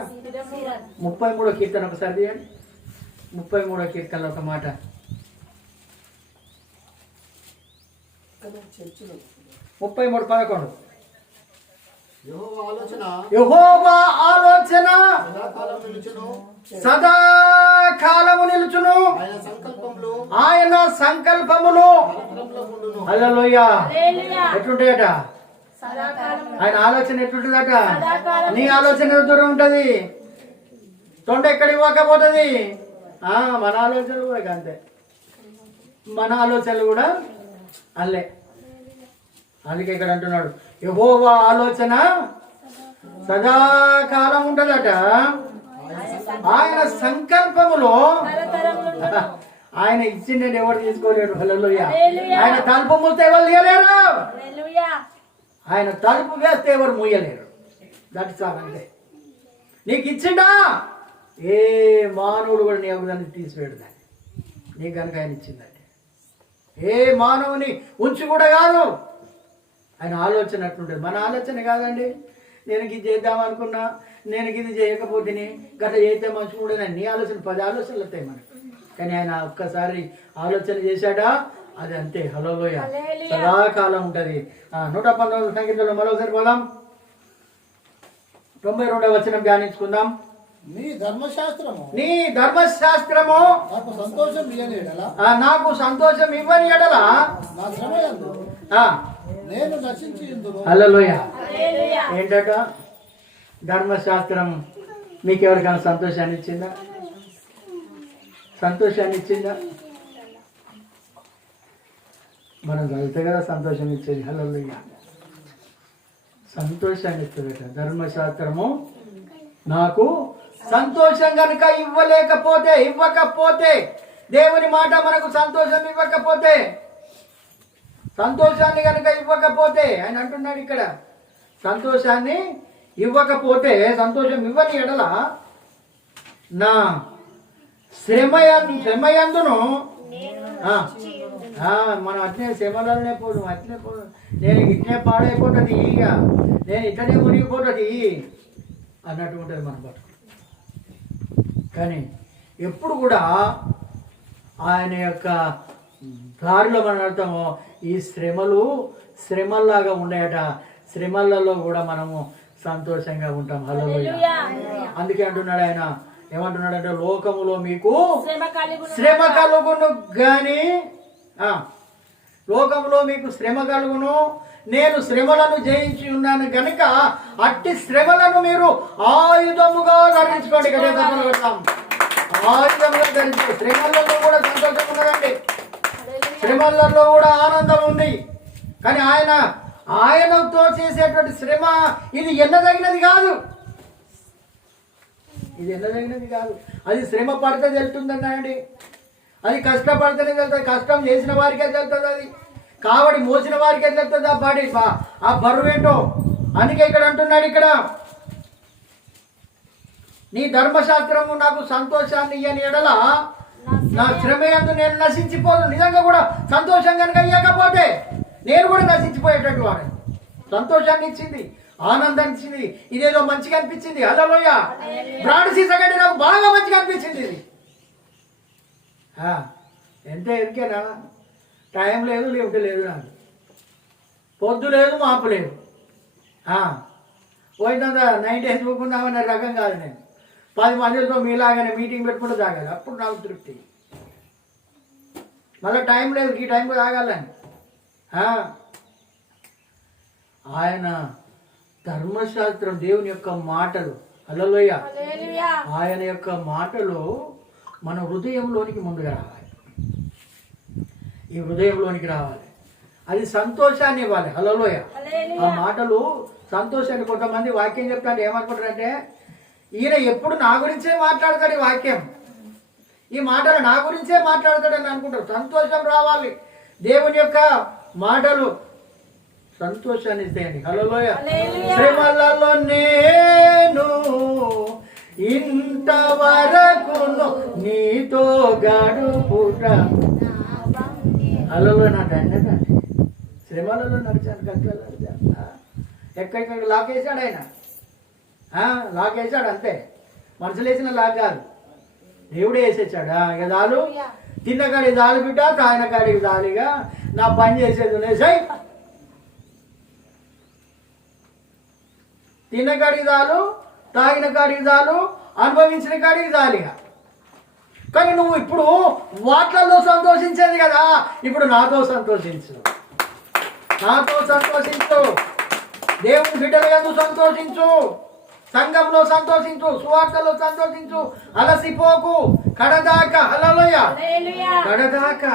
33వ కీర్తన ఒకసారి తీయండి. 33వ కీర్తనలో ఒక మాట, 33:11. యెహోవా ఆలోచన సదాకాలము నిలుచును, ఆయన సంకల్పములు హల్లెలూయా ఎట్లుంటాయట. ఆయన ఆలోచన ఎట్లుంటుందట. నీ ఆలోచన దూరం ఉంటది, తొండ ఎక్కడికి పోకపోతుంది. మన ఆలోచనలు కూడా అంతే, మన ఆలోచనలు కూడా అల్లే. అందుకే ఇక్కడ అంటున్నాడు యెహోవా ఆలోచన సదాకాలం ఉంటదట, ఆయన సంకల్పములో. ఆయన ఇచ్చింది ఎవరు తీసుకోలేడు. హల్లెలూయా. ఆయన తలుపు మూస్తే ఎవరు తీయలేరు, ఆయన తలుపు వేస్తే ఎవరు మూయలేరు. That's all. అంటే నీకు ఇచ్చిండా, ఏ మానవుడు కూడా నీ ఎవరిదాన్ని తీసివేయడు. దాన్ని నీకు కనుక ఆయన ఇచ్చిందంటే ఏ మానవుని ఉంచి కూడా కాదు. ఆయన ఆలోచన అట్లుంటుంది, మన ఆలోచన కాదండి. నేను ఇది చేద్దాం అనుకున్నా, నేను ఇది చేయకపోతే గట్ల చేస్తే మంచిగా ఉండేది. నీ ఆలోచన 10 ఆలోచనలు వస్తాయి మనకు, కానీ ఆయన ఒక్కసారి ఆలోచన చేశాడా అది అంతే. హల్లెలూయా. సదాకాలం ఉంటుంది. 119వ సంగీతంలో మరోసారి పోదాం. 92వ వచనం ధ్యానించుకుందాం. నీ ధర్మశాస్త్రము నాకు సంతోషం ఇవ్వని ఎడల నేను నశించి ఉందును. హల్లెలూయా. ఏంటట ధర్మశాస్త్రం మీకెవరికైనా సంతోషాన్ని ఇచ్చిందా? సంతోషాన్ని ఇచ్చిందా? మనం చదివితే కదా సంతోషం ఇచ్చేది. హల్లెలూయా. సంతోషాన్ని ఇస్తుందట ధర్మశాస్త్రము. నాకు సంతోషం కనుక ఇవ్వకపోతే దేవుని మాట మనకు సంతోషం ఇవ్వకపోతే, సంతోషాన్ని కనుక ఇవ్వకపోతే, ఆయన అంటున్నాడు ఇక్కడ సంతోషాన్ని ఇవ్వకపోతే, సంతోషం ఇవ్వని ఎడల నా శ్రమయందును మనం అట్నే శ్రమలనే పోదు, నేను ఇట్నే పాడైపోతుంది, ఇక నేను ఇట్లనే మునిగిపోతుంది అన్నట్టు ఉంటుంది మన బతుకు. కానీ ఎప్పుడు కూడా ఆయన యొక్క దారిలో మనం అర్థమో ఈ శ్రమల్లాగా ఉండేట, శ్రమలలో కూడా మనము సంతోషంగా ఉంటాం. హల్లెలూయా. అందుకే అంటున్నాడు ఆయన, ఏమంటున్నాడంటే లోకములో మీకు శ్రమ కలుగును గాని, లోకంలో మీకు శ్రమ కలుగును, నేను శ్రమలను జయించి ఉన్నాను గనుక అట్టి శ్రమలను మీరు ఆయుధముగా ధరించుకోండి. ఆయుధముగా ధరించుకో. శ్రమలలో కూడా సంతోషం ఉన్నదండి, శ్రమలలో కూడా ఆనందం ఉంది. కానీ ఆయనతో చేసేటువంటి శ్రమ ఇది ఎన్నదగినది కాదు, అది శ్రమ పడితే తెలుస్తుందన్నాయండి. అది కష్టపడితేనే తెలుస్తుంది, కష్టం చేసిన వారికే తెలుస్తుంది, అది కావడి మోసిన వారికే తెలుస్తుంది ఆ బరువు ఏంటో. అందుకే ఇక్కడ అంటున్నాడు, ఇక్కడ నీ ధర్మశాస్త్రము నాకు సంతోషాన్ని ఇయ్యని ఎడల నా శ్రమయందు నేను నశించిపోదు. నిజంగా కూడా సంతోషం కనుక ఇవ్వకపోతే నేను కూడా నశించిపోయేటట్టు వాడు. సంతోషాన్ని ఇచ్చింది, ఆనందాన్ని ఇచ్చింది, ఇదేదో మంచిగా అనిపించింది. హల్లెలూయా. బ్రాండ్ సీసా కంటే నాకు బాగా మంచిగా అనిపించింది ఇది. ఎంత ఎరికేనా, టైం లేదు, లిమిట్ లేదు, నాకు పొద్దు లేదు, మాపు లేదు. పోయిందంతా 9 days పోకుందామనే రకం కాదు. నేను 10 మందితో మీలాగానే మీటింగ్ పెట్టుకుంటూ తాగాలి, అప్పుడు నాకు తృప్తి. మళ్ళీ టైం లేదు, ఈ టైంకి తాగాలని. ఆయన ధర్మశాస్త్రం, దేవుని యొక్క మాటలు, హల్లెలూయా, ఆయన యొక్క మాటలు మన హృదయంలోనికి ముందుగా రావాలి. ఈ హృదయంలోనికి రావాలి. అది సంతోషాన్ని ఇవ్వాలి. హల్లెలూయా. ఆ మాటలు సంతోషాన్ని. కొంతమంది వాక్యం చెప్తాంటే ఏమనుకుంటారంటే ఈయన ఎప్పుడు నా గురించే మాట్లాడతాడు, ఈ వాక్యం ఈ మాటలు నా గురించే మాట్లాడతాడని అనుకుంటారు. సంతోషం రావాలి. దేవుని యొక్క మాటలు సంతోషాన్ని ఇస్తాయండి. హల్లెలూయా. శ్రమలలో నేను ఇంతవరకును నీతో గడుపుట. హల్లెలూయా. నా దండగా శ్రమలలో నడిచాను, గట్లలో నడిచాను. ఎక్కడిక్కడ లాక్ వేసాడు ఆయన, లాక్ వేసాడు అంతే. మనుషులు వేసిన లాక్ కాదు, దేవుడే వేసేసాడా. ఇక చాలు, తిన్న కాడికి చాలు బిడ్డ, తాగిన కాడికి చాలుగా, నా పని చేసేది ఉండేసాయి. తిన్న కాడికి చాలు, తాగిన కాడికి చాలు, అనుభవించిన కాడికి చాలుగా. కానీ నువ్వు ఇప్పుడు వాట్లలో సంతోషించేది కదా, ఇప్పుడు నాతో సంతోషించు, నాతో సంతోషించు. దేవుని బిడ్డలుగా నువ్వు సంతోషించు, సంఘంలో సంతోషించు, సువార్తలో సంతోషించు. అలసిపోకు కడదాకా. హల్లెలూయా. కడదాకా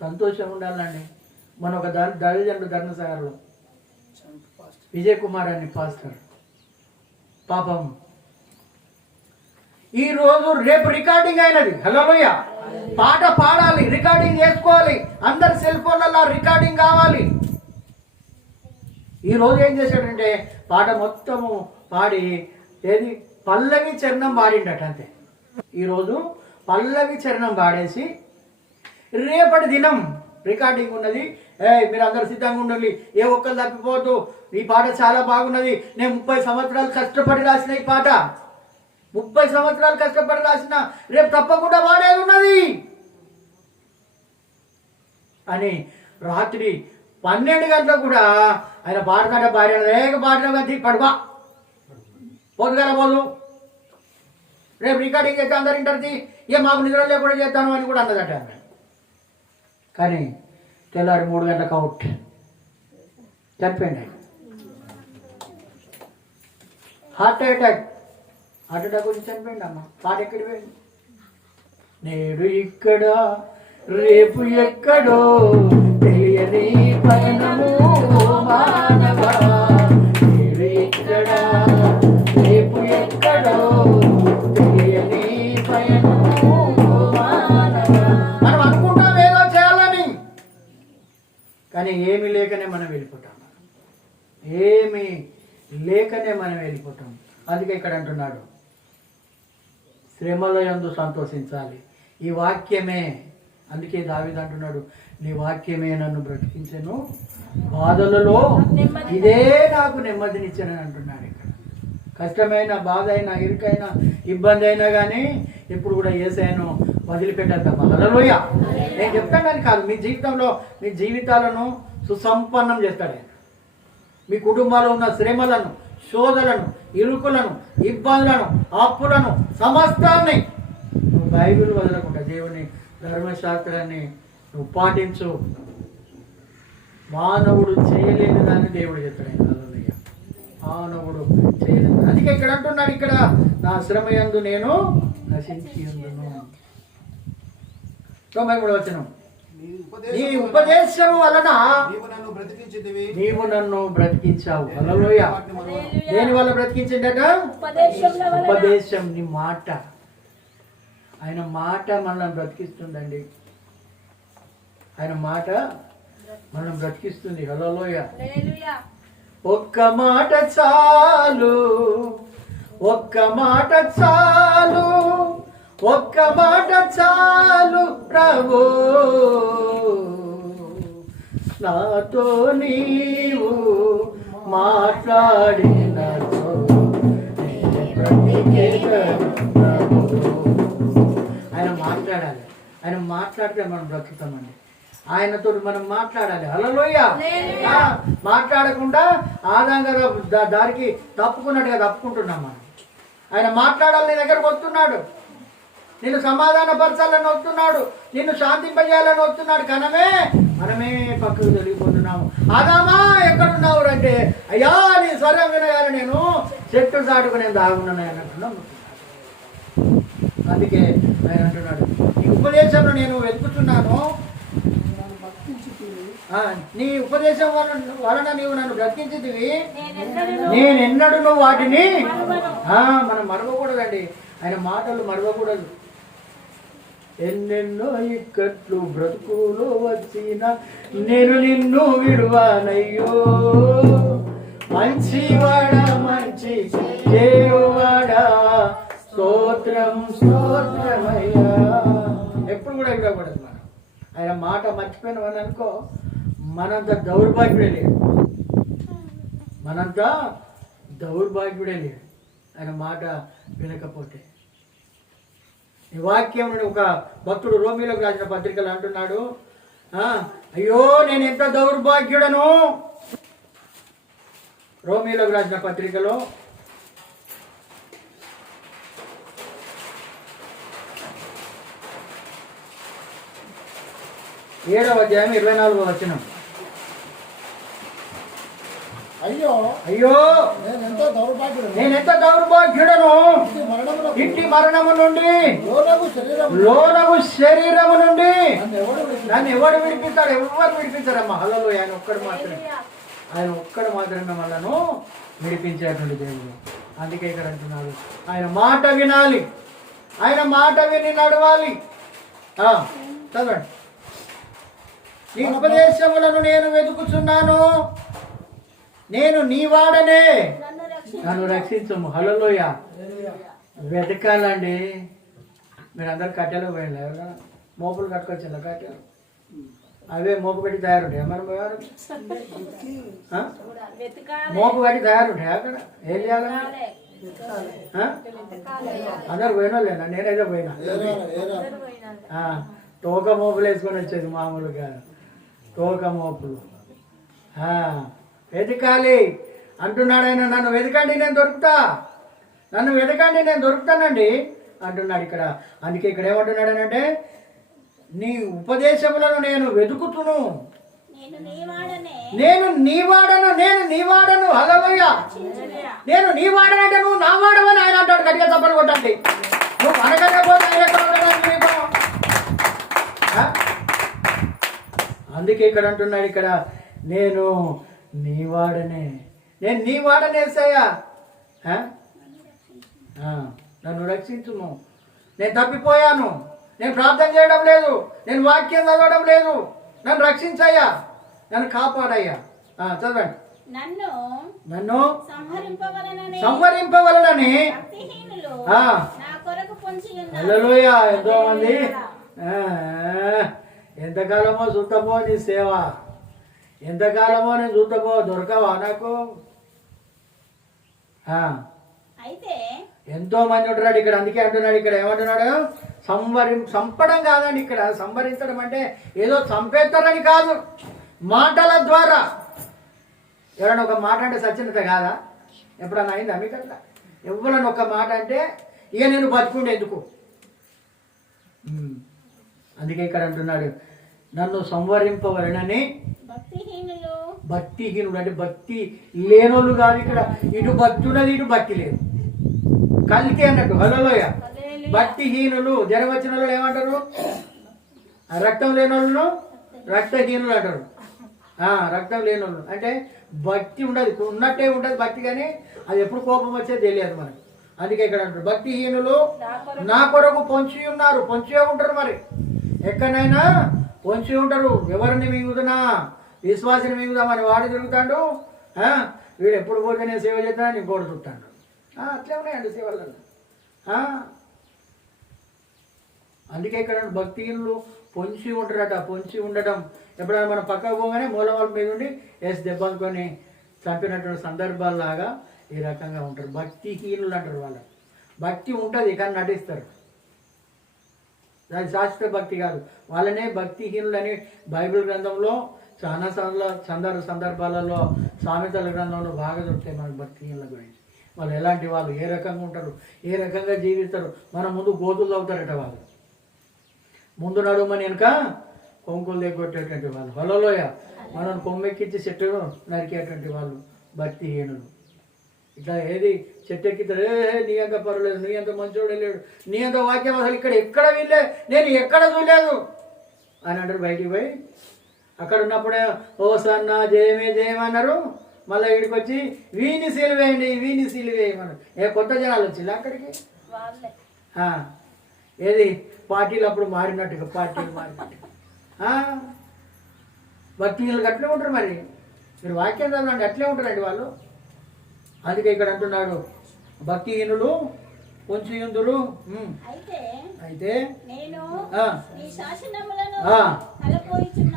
సంతోషం ఉండాలండి. మన ఒక దళితుడు ధర్మసాగర్లో విజయ్ కుమార్ అని పాస్టర్, పాపం ఈరోజు రేపు రికార్డింగ్ అయినది. హల్లెలూయా. పాట పాడాలి, రికార్డింగ్ చేసుకోవాలి, అందరి సెల్ ఫోన్లలో రికార్డింగ్ కావాలి. ఈరోజు ఏం చేశాడంటే పాట మొత్తము పాడి ఏది పల్లవి చరణం పాడిండట అంతే. ఈరోజు పల్లవి చరణం పాడేసి రేపటి దినం రికార్డింగ్ ఉన్నది, మీరు అందరు సిద్ధంగా ఉండాలి, ఏ ఒక్కరు తప్పిపోతూ, ఈ పాట చాలా బాగున్నది, నేను 30 సంవత్సరాలు కష్టపడి రాసిన ఈ పాట, 30 సంవత్సరాలు కష్టపడి రాసిన, రేపు తప్పకుండా పాడేది ఉన్నది అని రాత్రి 12 గంటలకు కూడా ఆయన పాడతాడే భార్య పాడిన గంటి పడుకో, పొద్దుగాల పోదు, రేపు రికార్డింగ్ చేస్తే అందరు ఇంటర్ది, మాకు నిద్ర లేకుండా చేస్తాను అని కూడా అన్నదట. కానీ తెల్లారి 3 గంటలకు అవుట్, చనిపోయింది. హార్ట్ అటాక్ గురించి చనిపోయింది అమ్మ. పాట ఎక్కడి పోయింది? నేడు ఇక్కడ రేపు ఎక్కడో తెలియని పయనము మానవా, నేడు ఇక్కడ రేపు ఎక్కడో తెలియని పయనము మానవా. మనం అనుకుంటాం ఏదో చేయాలని, కానీ ఏమీ లేకనే మనం వెళ్ళిపోతాం, ఏమీ లేకనే మనం వెళ్ళిపోతాం. అందుకే ఇక్కడ అంటున్నాడు, శ్రమల యందు సంతోషించాలి, ఈ వాక్యమే. అందుకే దావీదు అంటున్నాడు, నీ వాక్యమే నన్ను బ్రతికించెను, బాధలలో ఇదే నాకు నెమ్మదినిచ్చానని అంటున్నాడు. ఇక్కడ కష్టమైన, బాధ అయినా, ఇరుకైన, ఇబ్బంది అయినా కానీ ఎప్పుడు కూడా యేసయ్యను వదిలిపెట్టద్దమ్మా. హల్లెలూయా. నేను చెప్తానని కాదు, మీ జీవితంలో మీ జీవితాలను సుసంపన్నం చేస్తాడు. మీ కుటుంబాల్లో ఉన్న శ్రమలను, శోధలను, ఇరుకులను, ఇబ్బందులను, అప్పులను, సమస్తాన్ని నువ్వు బైబిల్ వదలకుండా దేవుని ధర్మశాస్త్రాన్ని నువ్వు పాటించు. మానవుడు చేయలేని దాన్ని దేవుడు చెప్తాడు. హల్లెలూయా. మానవుడు చేయలేదు. అందుకే ఇక్కడ అంటున్నాడు, ఇక్కడ నా శ్రమ యందు నేను నశించి ఉండును. 93వ వచనం, నీ ఉపదేశం వలన నీవు నన్ను బ్రతికించావు. హల్లెలూయా. దేని వల్ల బ్రతికించిండట? ఉపదేశం, నీ మాట. ఆయన మాట మనల్ని బ్రతికిస్తుందండి. ఆయన మాట మనం బ్రతికిస్తుంది. హల్లెలూయా. ఒక్క మాట చాలు, ఒక్క మాట చాలు, ఒక్క మాట చాలు ప్రభు, నాతో నీవు మాట్లాడినతో ఆయన మాట్లాడాలి. ఆయన మాట్లాడితే మనం బ్రతుకుతామండి. ఆయనతో మనం మాట్లాడాలి. హల్లెలూయా. మాట్లాడకుండా ఆదాంగా దారికి తప్పుకున్నట్టుగా తప్పుకుంటున్నాం మనం. ఆయన మాట్లాడాలి, నీ దగ్గరకు వస్తున్నాడు, నిన్ను సమాధానపరచాలని వస్తున్నాడు, నిన్ను శాంతింపజేయాలని వస్తున్నాడు. కనమే మనమే పక్కకు జరిగిపోతున్నాము. ఆదామా ఎక్కడున్నావు అంటే, అయ్యా నీ స్వరం వినగానే నేను చెట్టు చాటుకు నేను దాగున్నాను అని అంటున్నాను. అందుకే ఆయన అంటున్నాడు, ఈ ఉపదేశంలో నేను వెతుకుతున్నాను, నీ ఉపదేశం వలన నీవు నన్ను బ్రతికించితివి, నేనెన్నడూ నువ్వు వాటిని మనం మరవకూడదండి. ఆయన మాటలు మరవకూడదు. ఎన్నెన్నో ఇక్కట్లు బ్రతుకులో వచ్చిన నేను నిన్ను విడువానయ్యో, మంచివాడా మంచి దేవువాడా స్తోత్రం స్తోత్రమయ్యా. ఎప్పుడు కూడా విడకూడదు మనం. ఆయన మాట మర్చిపోయిన వాళ్ళు అనుకో, మనంత దౌర్భాగ్యుడే లేడు, మనంత దౌర్భాగ్యుడే లేడు ఆయన మాట వినకపోతే. ఈ వాక్యం ఒక భక్తుడు రోమిలకు రాసిన పత్రికలు అంటున్నాడు, అయ్యో నేను ఎంత దౌర్భాగ్యుడను. రోమిలకు రాసిన పత్రికలో 7వ అధ్యాయం 24వ వచనం. అయ్యో అయ్యో నేనెంత దౌర్భాగ్యుడను, ఇంటి మరణము నుండి లోనగు శరీరము నుండి నన్ను ఎవడు విడిపిస్తాడు? ఎవరు విడిపిస్తారమ్మా? హల్లలో ఆయన ఒక్కడు మాత్రమే మనను విడిపించేటువంటి దేవుడు. అందుకే ఇక్కడ అంటున్నాడు, ఆయన మాట వినాలి, ఆయన మాట విని నడవాలి. చదవండి. నీ ఉపదేశములను నేను వెతుకుచున్నాను, నేను నీ వాడనే, నన్ను రక్షించము. హల్లెలూయ. వెతకాలండి. మీరు అందరు కట్టెలు పోయింది, మోపులు కట్టుకొచ్చిందా? కట్టెలు అవే మోపు కట్టి తయారుంటాయి. మరి మోపు కట్టి తయారుంటాయి. అక్కడ ఏం చేయాలి? అందరు పోయినోళ్ళేనా? నేనైతే పోయినా. తోక మోపులు వేసుకొని వచ్చేది మామూలుగా, తోక మోపులు. వెతకాలి అంటున్నాడు ఆయన. నన్ను వెతకండి నేను దొరుకుతా, నన్ను వెతకండి నేను దొరుకుతానండి అంటున్నాడు ఇక్కడ. అందుకే ఇక్కడ ఏమంటున్నాడు అంటే, నీ ఉపదేశములను నేను వెతుకుతును, నేను నీ వాడను. హల్లెలూయ. నేను నీ వాడనంటే నువ్వు నా వాడవని ఆయన అంటాడు. గట్టిగా తప్పని కొట్టండి. నువ్వు అనకపోతే ఆయన ఎక్కడ ఉండడానికి నీకు? అందుకే ఇక్కడ అంటున్నాడు, ఇక్కడ నేను నీ వాడనే, నేను నీ వాడనే యేసయ్యా, నన్ను రక్షించుము. నేను తప్పిపోయాను, నేను ప్రార్థన చేయడం లేదు, నేను వాక్యం చదవడం లేదు, నన్ను రక్షించయ్యా, నన్ను కాపాడయ్యా. చదవండి. నన్ను సంహరింపవలనని హల్లెలూయా. ఎంతో మంది ఎంతకాలమో చూద్దామో నీ సేవ, ఎంతకాలమో నేను చూద్దామో దొరకవా నాకు? ఎంతో మంది ఉంటున్నాడు ఇక్కడ. అందుకే అంటున్నాడు ఇక్కడ, ఏమంటున్నాడు? చంపడం కాదండి ఇక్కడ. సంహరించడం అంటే ఏదో చంపేస్తారని కాదు, మాటల ద్వారా. ఎవరైనా ఒక మాట అంటే సచ్చినత కాదా? ఎప్పుడన్నా అయిందా మీకు అట్లా? ఎవరైనా ఒక మాట అంటే ఇక నేను బతుకుండే ఎందుకు? అందుకే ఇక్కడ అంటున్నాడు, నన్ను సంవరింపవలనని. భక్తిహీనుడు అంటే భక్తి లేనోళ్ళు కాదు ఇక్కడ. ఇటు భక్తి ఉన్నది, ఇటు భక్తి లేదు, కలికి అన్నట్టు. హల్లెలూయ. భక్తిహీనులు, జ్వరం వచ్చిన వాళ్ళు ఏమంటారు? రక్తం లేనోళ్ళను రక్తహీనులు అంటారు. రక్తం లేనోళ్ళు అంటే భక్తి ఉండదు, ఉన్నట్టే ఉంటుంది భక్తి, కానీ అది ఎప్పుడు కోపం వచ్చేది తెలియదు మనకు. అందుకే ఇక్కడ అంటారు, భక్తిహీనులు నా కొరకు పొంచి ఉన్నారు. పొంచే ఉంటారు, మరి ఎక్కడైనా పొంచి ఉంటారు. ఎవరిని మింగుతున్నా? విశ్వాసిని మింగుదామని వాడు తిరుగుతాడు. వీడు ఎప్పుడు పోతే నేను సేవ చేద్దాను నీ గోడ చుట్టాడు. అట్లే ఉన్నాయండి సేవలలో. అందుకే ఇక్కడ భక్తిహీనులు పొంచి ఉంటారట. పొంచి ఉండటం ఎప్పుడైనా మనం పక్కకు పోగానే మూలవాళ్ళ మీద ఉండి వేసి దెబ్బ అనుకొని చంపినటువంటి సందర్భాల్లాగా ఈ రకంగా ఉంటారు. భక్తిహీనులు అంటారు. వాళ్ళ భక్తి ఉంటుంది కానీ నటిస్తారు. దాని శాశ్వత భక్తి కాదు. వాళ్ళనే భక్తిహీనులు అని బైబిల్ గ్రంథంలో చాలా సందర్భాలలో, సామెతల గ్రంథంలో బాగా దొరుకుతాయి మనకు భక్తిహీనుల గురించి. వాళ్ళు ఎలాంటి వాళ్ళు, ఏ రకంగా ఉంటారు, ఏ రకంగా జీవిస్తారు. మన ముందు గోతులు అవుతారట వాళ్ళు. ముందు నడుమని వెనుక కొంకులు దిగొట్టేటువంటి వాళ్ళు. హల్లెలూయ. మనం కొమ్మెక్కించి చెట్టు నరికేటువంటి వాళ్ళు భక్తిహీనులు. ఇట్లా ఏది చెట్టు ఎక్కితారు, నీ అంత పర్వాలేదు, నీ అంత మంచోడే లేడు, నీ అంత వాక్యం అసలు ఇక్కడ ఎక్కడ వీళ్ళే, నేను ఎక్కడ చూడలేదు అని అంటారు. బయటికి పోయి అక్కడ ఉన్నప్పుడే ఓ సన్న జయమే జయమన్నారు. మళ్ళీ ఇక్కడికి వచ్చి వీని సిలువేయండి వీని సిలువేయమన్నారు. కొత్త జనాలు వచ్చింది అక్కడికి. ఏది పార్టీలు అప్పుడు మారినట్టుగా పార్టీలు మారినట్టుగా భక్తులు అట్లే ఉంటారు. మరి మీరు వాక్యం చదవండి, అట్లే ఉంటారండి వాళ్ళు. అందుకే ఇక్కడ అంటున్నాడు భక్తిహీనులు కొంచెందురు. అయితే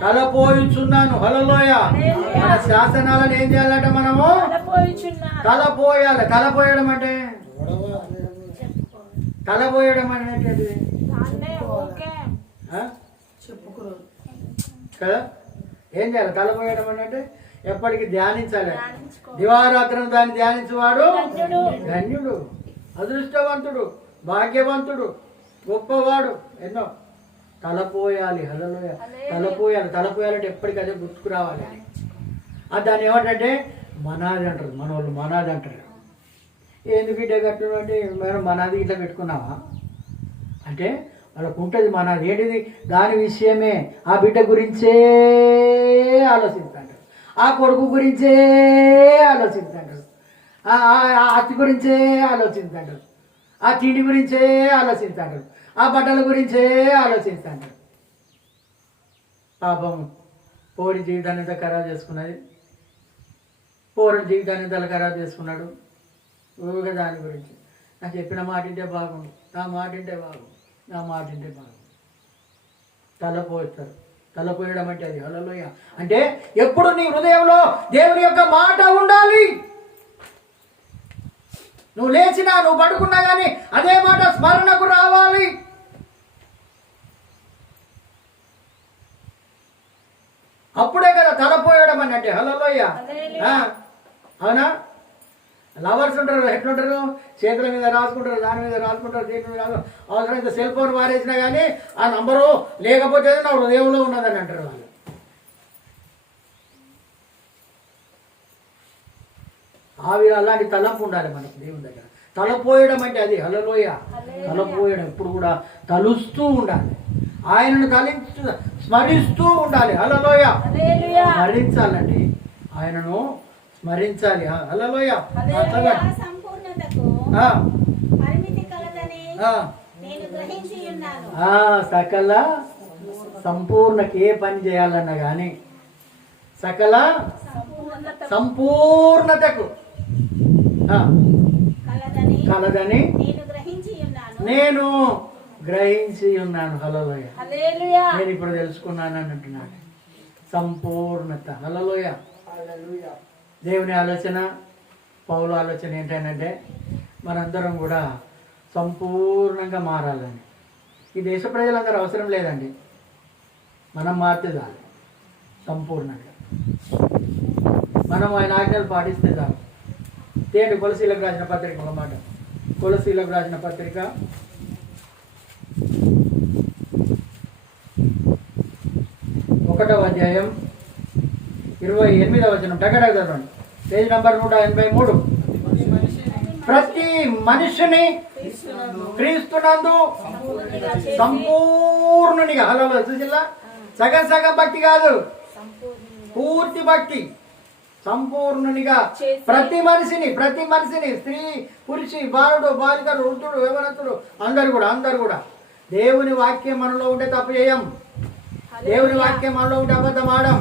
తలపోయుచున్నాను. హల్లెలూయ. మన శాసనాలను ఏం చేయాలంట మనము? తలపోయాలి. తలపోయడం అంటే తలపోయడం అనేటువంటిది కదా. ఏం చేయాలి? తలపోయడం అంటే ఎప్పటికీ ధ్యానించాలి. దివారాత్రం దాన్ని ధ్యానించేవాడు ధన్యుడు, అదృష్టవంతుడు, భాగ్యవంతుడు, గొప్పవాడు. ఎన్నో తలపోయాలి. హల్లెలూయా. తలపోయాలి. తలపోయాలంటే ఎప్పటికీ అదే గుర్తుకు రావాలి. దాన్ని ఏమంటే మనాది అంటారు. మన వాళ్ళు మనాది అంటారు. ఏంది బిడ్డ కట్టడం అంటే మనం మనాది ఇట్లా పెట్టుకున్నావా అంటే వాళ్ళకు ఉంటుంది మనాది. ఏంటిది? దాని విషయమే. ఆ బిడ్డ గురించే ఆలోచిస్తాడు, ఆ కొడుకు గురించే ఆలోచిస్తాడు, ఆ అత్తి గురించే ఆలోచిస్తాడు, ఆ తిండి గురించే ఆలోచిస్తాడు, ఆ బట్టల గురించే ఆలోచిస్తాడు. పాపం పోరి జీవితాన్ని ఎంత ఖరాబ్ చేసుకున్నది, పోరుడి జీవితాన్ని ఎంత ఖరాబ్ చేసుకున్నాడు. ఊరిగా దాని గురించి నాకు చెప్పిన మాట ఇంటే బాగుండు, నా మాట ఇంటే బాగుండు, నా మాట ఇంటే బాగుండు. తలపోస్తారు. తలపోయడం అంటే అది. హల్లెలూయా. అంటే ఎప్పుడు నీ హృదయంలో దేవుని యొక్క మాట ఉండాలి. నువ్వు లేచినా నువ్వు పడుకున్నా కానీ అదే మాట స్మరణకు రావాలి. అప్పుడే కదా తలపోయడం అని అంటే. హల్లెలూయా. అవునా? లవర్స్ ఉంటారు, ఎట్లుంటారు? చేతుల మీద రాసుకుంటారు, దాని మీద రాసుకుంటారు, దీని మీద రాసు. అవసరమైతే సెల్ ఫోన్ వారేసినా కానీ ఆ నంబరు లేకపోతే నా హృదయంలో ఉన్నదని అంటారు వాళ్ళు. అలాంటి తలంపు ఉండాలి మనకు దేవుని దగ్గర. తలపోయడం అంటే అది. హల్లెలూయా. తలపోయడం ఎప్పుడు కూడా తలుస్తూ ఉండాలి, ఆయనను స్మరిస్తూ ఉండాలి. హల్లెలూయా. స్మరించాలండి, ఆయనను స్మరించాలి. హల్లెలూయా. సకల సంపూర్ణకి ఏ పని చేయాలన్నా కానీ సకల సంపూర్ణతకు కలదని నేను గ్రహించి ఉన్నాను. హల్లెలూయా. నేను ఇప్పుడు తెలుసుకున్నాను అని అంటున్నాడు. సంపూర్ణత. హల్లెలూయా. దేవుని ఆలోచన, పౌలు ఆలోచన ఏంటంటే మనందరం కూడా సంపూర్ణంగా మారాలని. ఈ దేశ ప్రజలందరూ అవసరం లేదండి, మనం మారితే చాలు. సంపూర్ణంగా మనం ఆయన ఆజ్ఞలు పాటిస్తే చాలు. తేండి కొలసీలకు రాసిన పత్రిక ఒక మాట. కొలసీలకు రాసిన పత్రిక 1వ అధ్యాయం 28వ వచనం. టగడగ చదవండి. Page number 183. ప్రతి మనిషిని క్రీస్తునందు సంపూర్ణునిగా. హల్లెలూయా. చూసిల్లా? సగం సగం భక్తి కాదు, పూర్తి భక్తి. సంపూర్ణునిగా ప్రతి మనిషిని స్త్రీ, పురుషి, బాలుడు, బాలిక, వృద్ధుడు, యవనస్తుడు అందరు కూడా దేవుని వాక్యం మనలో ఉంటే తప్పు చేయం. దేవుని వాక్యం మనలో ఉంటే అబద్ధం ఆడం.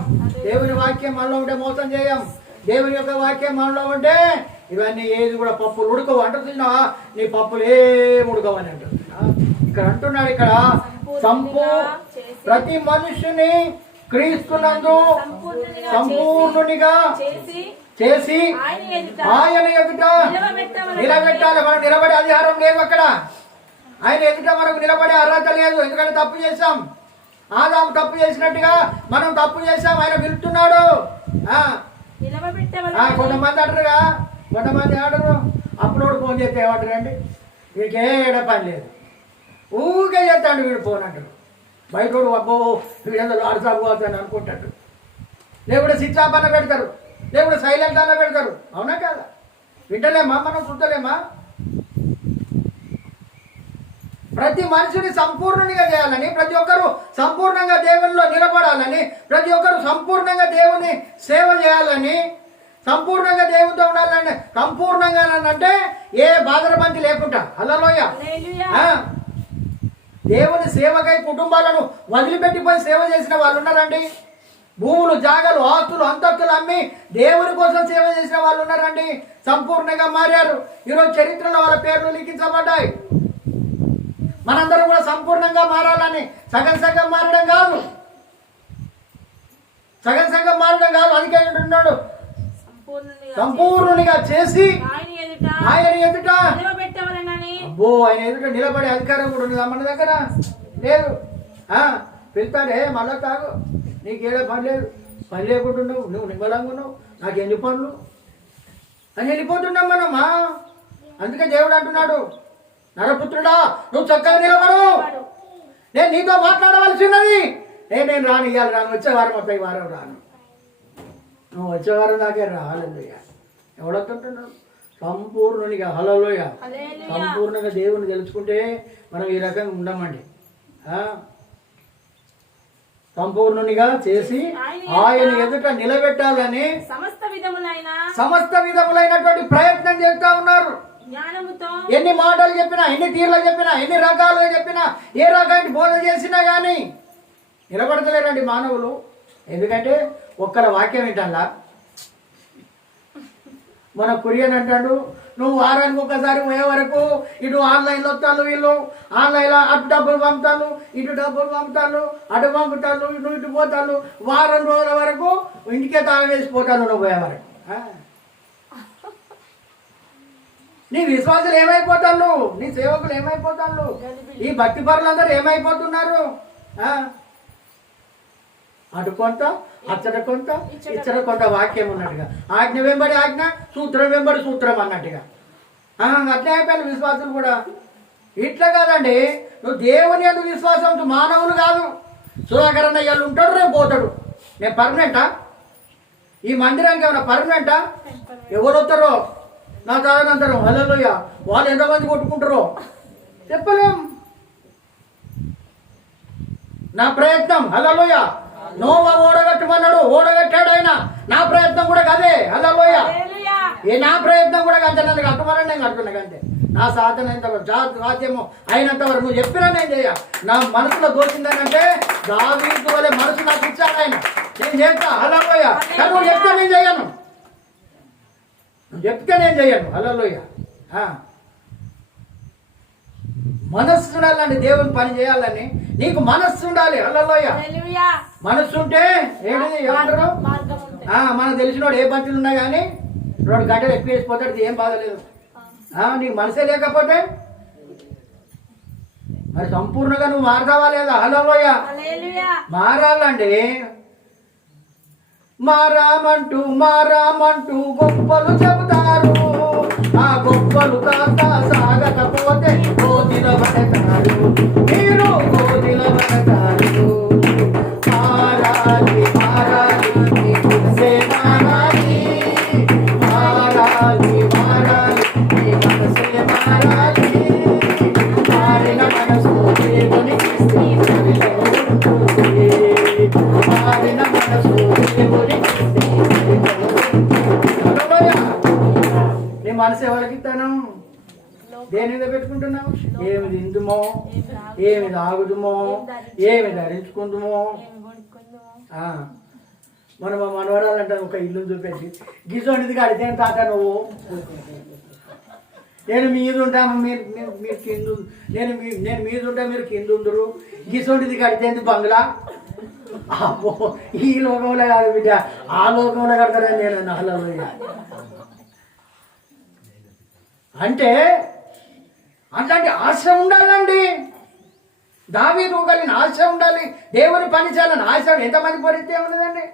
దేవుని వాక్యం మనలో ఉంటే మోసం చేయం. దేవుని యొక్క వాక్యం మనలో ఉంటే ఇవన్నీ ఏది కూడా పప్పులు ఉడకవు అంటున్నా. నీ పప్పులు ఏం ఉడకవని అంటుంది. ఇక్కడ అంటున్నాడు, ఇక్కడ ప్రతి మనుషుని క్రీస్తునందు సంపూర్ణునిగా చేసి ఆయన ఎదుట నిలబెట్టాలి. మనం నిలబడే అధికారం లేదు అక్కడ. ఆయన ఎదుట మనకు నిలబడే అర్హత లేదు. ఎందుకంటే తప్పు చేశాం. ఆదాము తప్పు చేసినట్టుగా మనం తప్పు చేశాం. ఆయన పిలుస్తున్నాడు. కొంతమంది అంటారుగా, కొంతమంది ఆడరు. అప్లోడ్ ఫోన్ చేస్తే ఏమంటారు అండి, వీడికి ఏడ పని లేదు, ఊరికే చేస్తాడు వీడు ఫోన్ అంటారు. బయటోడు అబ్బో వీడేదో ఆడసాగుపోవచ్చు అని అనుకుంటాడు. లేకుంటే స్విచ్ ఆఫ్ అన్న పెడతారు, లేకుంటే సైలెంట్ అన్న పెడతారు. అవునా కదా? వింటలేమా? మనం చూడలేమా? ప్రతి మనిషిని సంపూర్ణునిగా చేయాలని, ప్రతి ఒక్కరూ సంపూర్ణంగా దేవునిలో నిలబడాలని, ప్రతి ఒక్కరు సంపూర్ణంగా దేవుని సేవ చేయాలని, సంపూర్ణంగా దేవునితో ఉండాలని. సంపూర్ణంగా అంటే ఏ బాధరబంది లేకుండా. హల్లెలూయా. దేవుని సేవకై కుటుంబాలను వదిలిపెట్టిపోయి సేవ చేసిన వాళ్ళు ఉన్నారండి. భూములు, జాగాలు, ఆస్తులు, అంతస్తులు అమ్మి దేవుని కోసం సేవ చేసిన వాళ్ళు ఉన్నారండి. సంపూర్ణంగా మారారు. ఈరోజు చరిత్రలో వాళ్ళ పేర్లు లిఖించబడ్డాయి. మనందరం కూడా సంపూర్ణంగా మారాలని, సగం సగం మారడం కాదు, సగం సగం మారడం కాదు. అందుకే అంటున్నాడు, సంపూర్ణునిగా చేసి ఆయన ఎదుట, అబ్బో ఆయన ఎదుట నిలబడే అధికారం కూడా ఉంది మన దగ్గర లేదు. పిలుతాడే మళ్ళా తాగు, నీకేదో పని లేదు, పని లేకుండా నువ్వు నిమ్మలంగా ఉన్నావు, నాకు ఎన్ని పనులు అని వెళ్ళిపోతున్నాం మనమా. అందుకే దేవుడు అంటున్నాడు, నరపుత్రుడా నువ్వు చక్కగా నిలబడు, నేను నీతో మాట్లాడవలసినది. నేను రాను, ఇవ్వాలి రాను, వచ్చే వారం మొత్తం ఈ వారం రాను, నువ్వు వచ్చే వారం దాకే రా. హల్లెలూయా. ఎవడొస్తుంటున్నావు? సంపూర్ణునిగా. హల్లెలూయా. సంపూర్ణంగా దేవుని తెలుసుకుంటే మనం ఈ రకంగా ఉండమండి. సంపూర్ణునిగా చేసి ఆయన ఎదుట నిలబెట్టాలని సమస్త విధములైనటువంటి ప్రయత్నం చేస్తా ఉన్నారు. ఎన్ని మాటలు చెప్పినా, ఎన్ని తీర్లు చెప్పినా, ఎన్ని రకాలుగా చెప్పినా, ఏ రకమైన బోధ చేసినా కానీ నిలబడతలేరండి మానవులు. ఎందుకంటే ఒక్కల వాక్యం ఏంటల్లా. మన కురియన్ అంటాడు, నువ్వు వారానికి ఒకసారి పోయే వరకు ఇటు ఆన్లైన్లో వస్తాను, వీళ్ళు ఆన్లైన్లో అటు డబ్బులు పంపుతాను, ఇటు డబ్బులు పంపుతాను, అటు పంపుతాను, ఇటు ఇటు పోతాను. వారం రోజుల వరకు ఇంటికే తాళం వేసిపోతాను నువ్వు పోయే వరకు. నీ విశ్వాసులు ఏమైపోతాను, నీ సేవకులు ఏమైపోతాను, ఈ భక్తి పరులందరూ ఏమైపోతున్నారు? అటు కొంత, అచ్చట కొంత, ఇచ్చట కొంత వాక్యం ఉన్నట్టుగా, ఆజ్ఞ వెంబడి ఆజ్ఞ, సూత్రం వెంబడి సూత్రం అన్నట్టుగా అట్లా అయిపోయిన విశ్వాసులు కూడా. ఇట్లా కాదండి, నువ్వు దేవుని యందు విశ్వాసం, మానవులు కాదు. సుధాకరణ ఇవాళ ఉంటాడు, రేపు పోతాడు. నేను పర్మనెంటా? ఈ మందిరానికి ఏమైనా పర్మనెంటా? ఎవరు వస్తారో నా తాగనంతరం. హల్లెలూయా. వాళ్ళు ఎంతమంది కొట్టుకుంటారో చెప్పలేం. నా ప్రయత్నం, హల్లెలూయా, నోవా ఓడగట్టమన్నాడు, ఓడగట్టాడు ఆయన. నా ప్రయత్నం కూడా కదే. హల్లెలూయా. నా ప్రయత్నం కూడా కంటే నన్ను కట్టమని నేను కట్టుకున్నా కంటే నా సాధన సాధ్యమో అయినంత వరకు నువ్వు చెప్పినా నేను చేయ. నా మనసులో దోచిందనంటే దావీదు వలె మనసు నాకు ఇచ్చాడు ఆయన, నేను చేస్తా. హల్లెలూయా. కానీ నువ్వు చెప్తే నేను చేయను, నువ్వు చెప్తే నేను చేయను. హల్లెలూయా. మనస్సు ఉండాలండి, దేవుని పని చేయాలని నీకు మనస్సు ఉండాలి. హల్లెలూయా. మనస్సు ఉంటే ఏంటిది ఏమంటారు, మనకు తెలిసినోడు ఏ పంచులు ఉన్నా కానీ 2 గంటలు ఎక్కువ వేసిపోతాడు, ఏం బాధలేదు. నీకు మనసే లేకపోతే మరి సంపూర్ణంగా నువ్వు మారతావా లేదా? హల్లెలూయా. మారాలండి. మారామంటూ గొప్పలు చెబుతారు, ఆ గొప్పలు కాస్త సాగకపోతే గోతిల పడతారు, మీరు గోతిల పడతారు. మారాలి మారాలి, నీ మనసే మారాలి, మారాలి మారాలి, నీ మనసే మారాలి. మారిన మనసు దేవునికి సరిలో ఉంటుంది, మారిన మనసు దేవునికి సరిలో. నీ మనసు ఎవరికి ఇస్తాను? దేని మీద పెట్టుకుంటున్నావు? ఏమి తిందుమో, ఏమి తాగుదుమో, ఏమి ధరించుకుందుమో. మన మా మనవరాలు అంటారు, ఒక ఇల్లు చూపెట్టి గిజోంటిది కడితే తాత నువ్వు, నేను మీద ఉంటాము, మీరు కింద, నేను మీద ఉంటా, మీరు కింద ఉండరు, గిసోంటిది కడితే బంగ్లా. అబ్బో, ఈ లోకంలో కాదు బిడ్డ, ఆ లోకంలో కడతారని నేను నహలలో. అంటే అలాంటి ఆశ ఉండాలండి. దావీదు కలిగిన ఆశ ఉండాలి, దేవుని పని చేయాలని ఆశ. ఎంతమంది పరిస్థితి ఏమన్నదండి?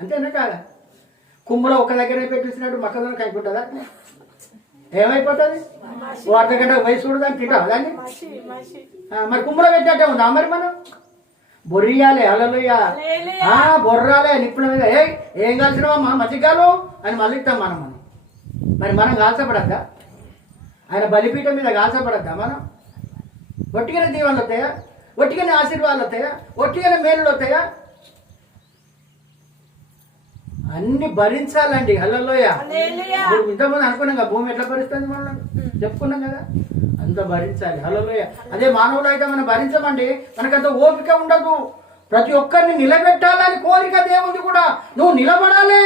అంతేనా కాదా? కుమ్మలో ఒక దగ్గరే పెట్టించినట్టు మొక్కజొన్న కైకుంటుందా? ఏమైపోతుంది? ఓ అర్ధగంట వయసు కూడా దాన్ని తింటావా దాన్ని? మరి కుమ్మలో పెట్టినట్టే ఉందా? మరి మనం బొర్రియాలి. హల్లెలూయా. బొర్రాలే నిప్పుల మీద ఏం కాల్చినావా మజ్జిగాలు అని మళ్ళీ ఇస్తాం మనం. మరి మనం కాల్చబడద్దా? ఆయన బలిపీఠం మీద కాల్చబడద్దా మనం? ఒట్టిగానే దీవెనలు వస్తాయా? ఒట్టిగానే ఆశీర్వాదాలు వస్తాయా? ఒట్టిగానే మేలులు వస్తాయా? అన్ని భరించాలండి. హల్లెలూయ. ఇంతకుముందు అనుకున్నాం కదా భూమి ఎట్లా భరిస్తుంది, మనం చెప్పుకున్నాం కదా, అంత భరించాలి. హల్లెలూయ. అదే మానవులు అయితే మనం భరించమండి, మనకంత ఓపిక ఉండదు. ప్రతి ఒక్కరిని నిలబెట్టాలని కోరిక దేవుంది కూడా. నువ్వు నిలబడాలి,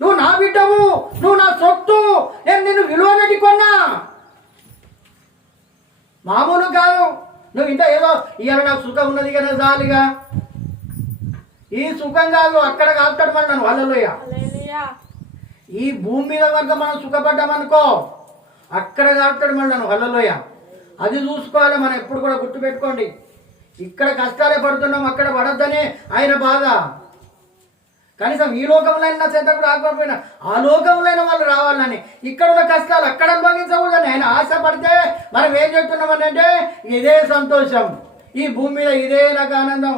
నువ్వు నా బిడ్డవు, నువ్వు నా సొత్తు, నేను నిన్ను విలువ పెట్టి కొన్నా, మామూలు కాదు. నువ్వు ఇంత ఏదో ఇవాళ నాకు సుఖం ఉన్నది కదా జాలిగా, ఈ సుఖం కాదు, అక్కడ కాపుతాడు మన నన్ను. హల్లెలూయ. ఈ భూమి మీద వరకు మనం సుఖపడ్డామనుకో, అక్కడ కాపుతాడు మన నన్ను. హల్లెలూయ. అది చూసుకోవాలి మనం ఎప్పుడు కూడా, గుర్తుపెట్టుకోండి. ఇక్కడ కష్టాలే పడుతున్నాం, అక్కడ పడొద్దనే ఆయన బాధ. కనీసం ఈ లోకంలో అయినా చెంతకు రాకపోయినా ఆ లోకంలో వాళ్ళు రావాలని, ఇక్కడ ఉన్న కష్టాలు అక్కడ అనుభవించకూడదని ఆయన ఆశపడితే మనం ఏం చెప్తున్నామని అంటే ఇదే సంతోషం, ఈ భూమి మీద ఇదే నాకు ఆనందం.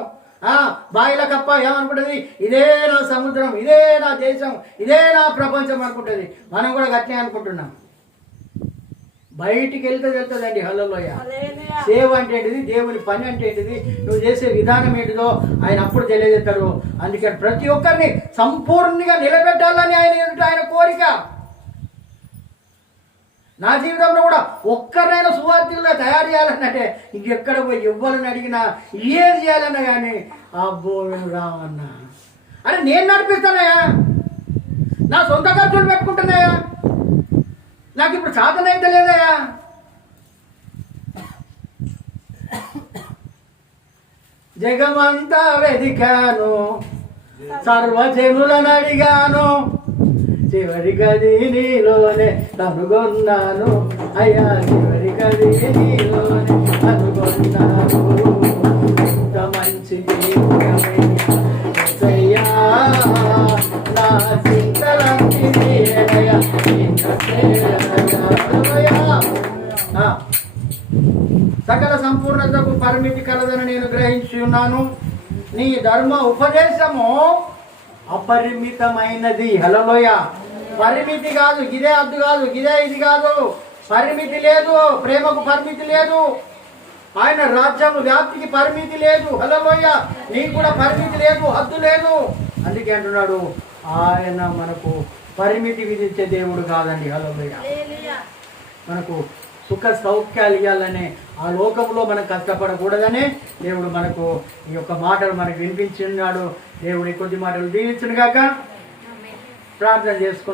బాయిల కప్ప ఏమనుకుంటుంది, ఇదే నా సముద్రం, ఇదే నా దేశం, ఇదే నా ప్రపంచం అనుకుంటుంది. మనం కూడా గట్టినే అనుకుంటున్నాం. బయటికి వెళ్తే వెళ్తుందండి. హల్లెలూయ. సేవ అంటే ఏంటిది, దేవుని పని అంటే ఏంటిది, నువ్వు చేసే విధానం ఏంటిదో ఆయన అప్పుడు తెలియజేస్తాడు. అందుకని ప్రతి ఒక్కరిని సంపూర్ణంగా నిలబెట్టాలని ఆయన కోరిక. నా జీవితంలో కూడా ఒక్కరినైనా సువార్థులుగా తయారు చేయాలన్నట్టే, ఇంకెక్కడ పోయి ఎవ్వరిని అడిగినా ఏం చేయాలన్నా కానీ అబ్బో రావన్నా అని నేను నడిపిస్తానయా, నా సొంత ఖర్చులు పెట్టుకుంటున్నాయా, నాకు ఇప్పుడు సాధనైతే లేదయా. జగమంతా వెదికాను, సర్వజనులను అడిగాను, చివరి గది నీలోనే కనుగొన్నాను అయ్యా, చివరి గది నీలోనే కనుగొన్నాను. ఇంత మంచి దేవుడవయ్యా, నా చింతలన్నీ నీవయ్యా, సకల సంపూర్ణతకు పరిమితి కలదని నేను గ్రహించి ఉన్నాను. నీ ధర్మ ఉపదేశము అపరిమితమైనది. హల్లెలూయ. పరిమితి కాదు, ఇదే అద్దు కాదు, ఇదే ఇది కాదు. పరిమితి లేదు, ప్రేమకు పరిమితి లేదు, ఆయన రాజ్యం వ్యాప్తికి పరిమితి లేదు. హల్లెలూయ. నీకు కూడా పరిమితి లేదు, హద్దు లేదు. అందుకే అంటున్నాడు ఆయన మనకు పరిమితి విధించే దేవుడు కాదండి. హల్లెలూయ. మనకు సుఖ సౌఖ్యాలు ఇవ్వాలనే ఆ లోకంలో మనం కష్టపడకూడదనే దేవుడు మనకు ఈ యొక్క మాటలు మనకు వినిపించున్నాడు. దేవుడి కొద్ది మాటలు దీవించును గాక. ప్రార్థన చేసుకుంటాం.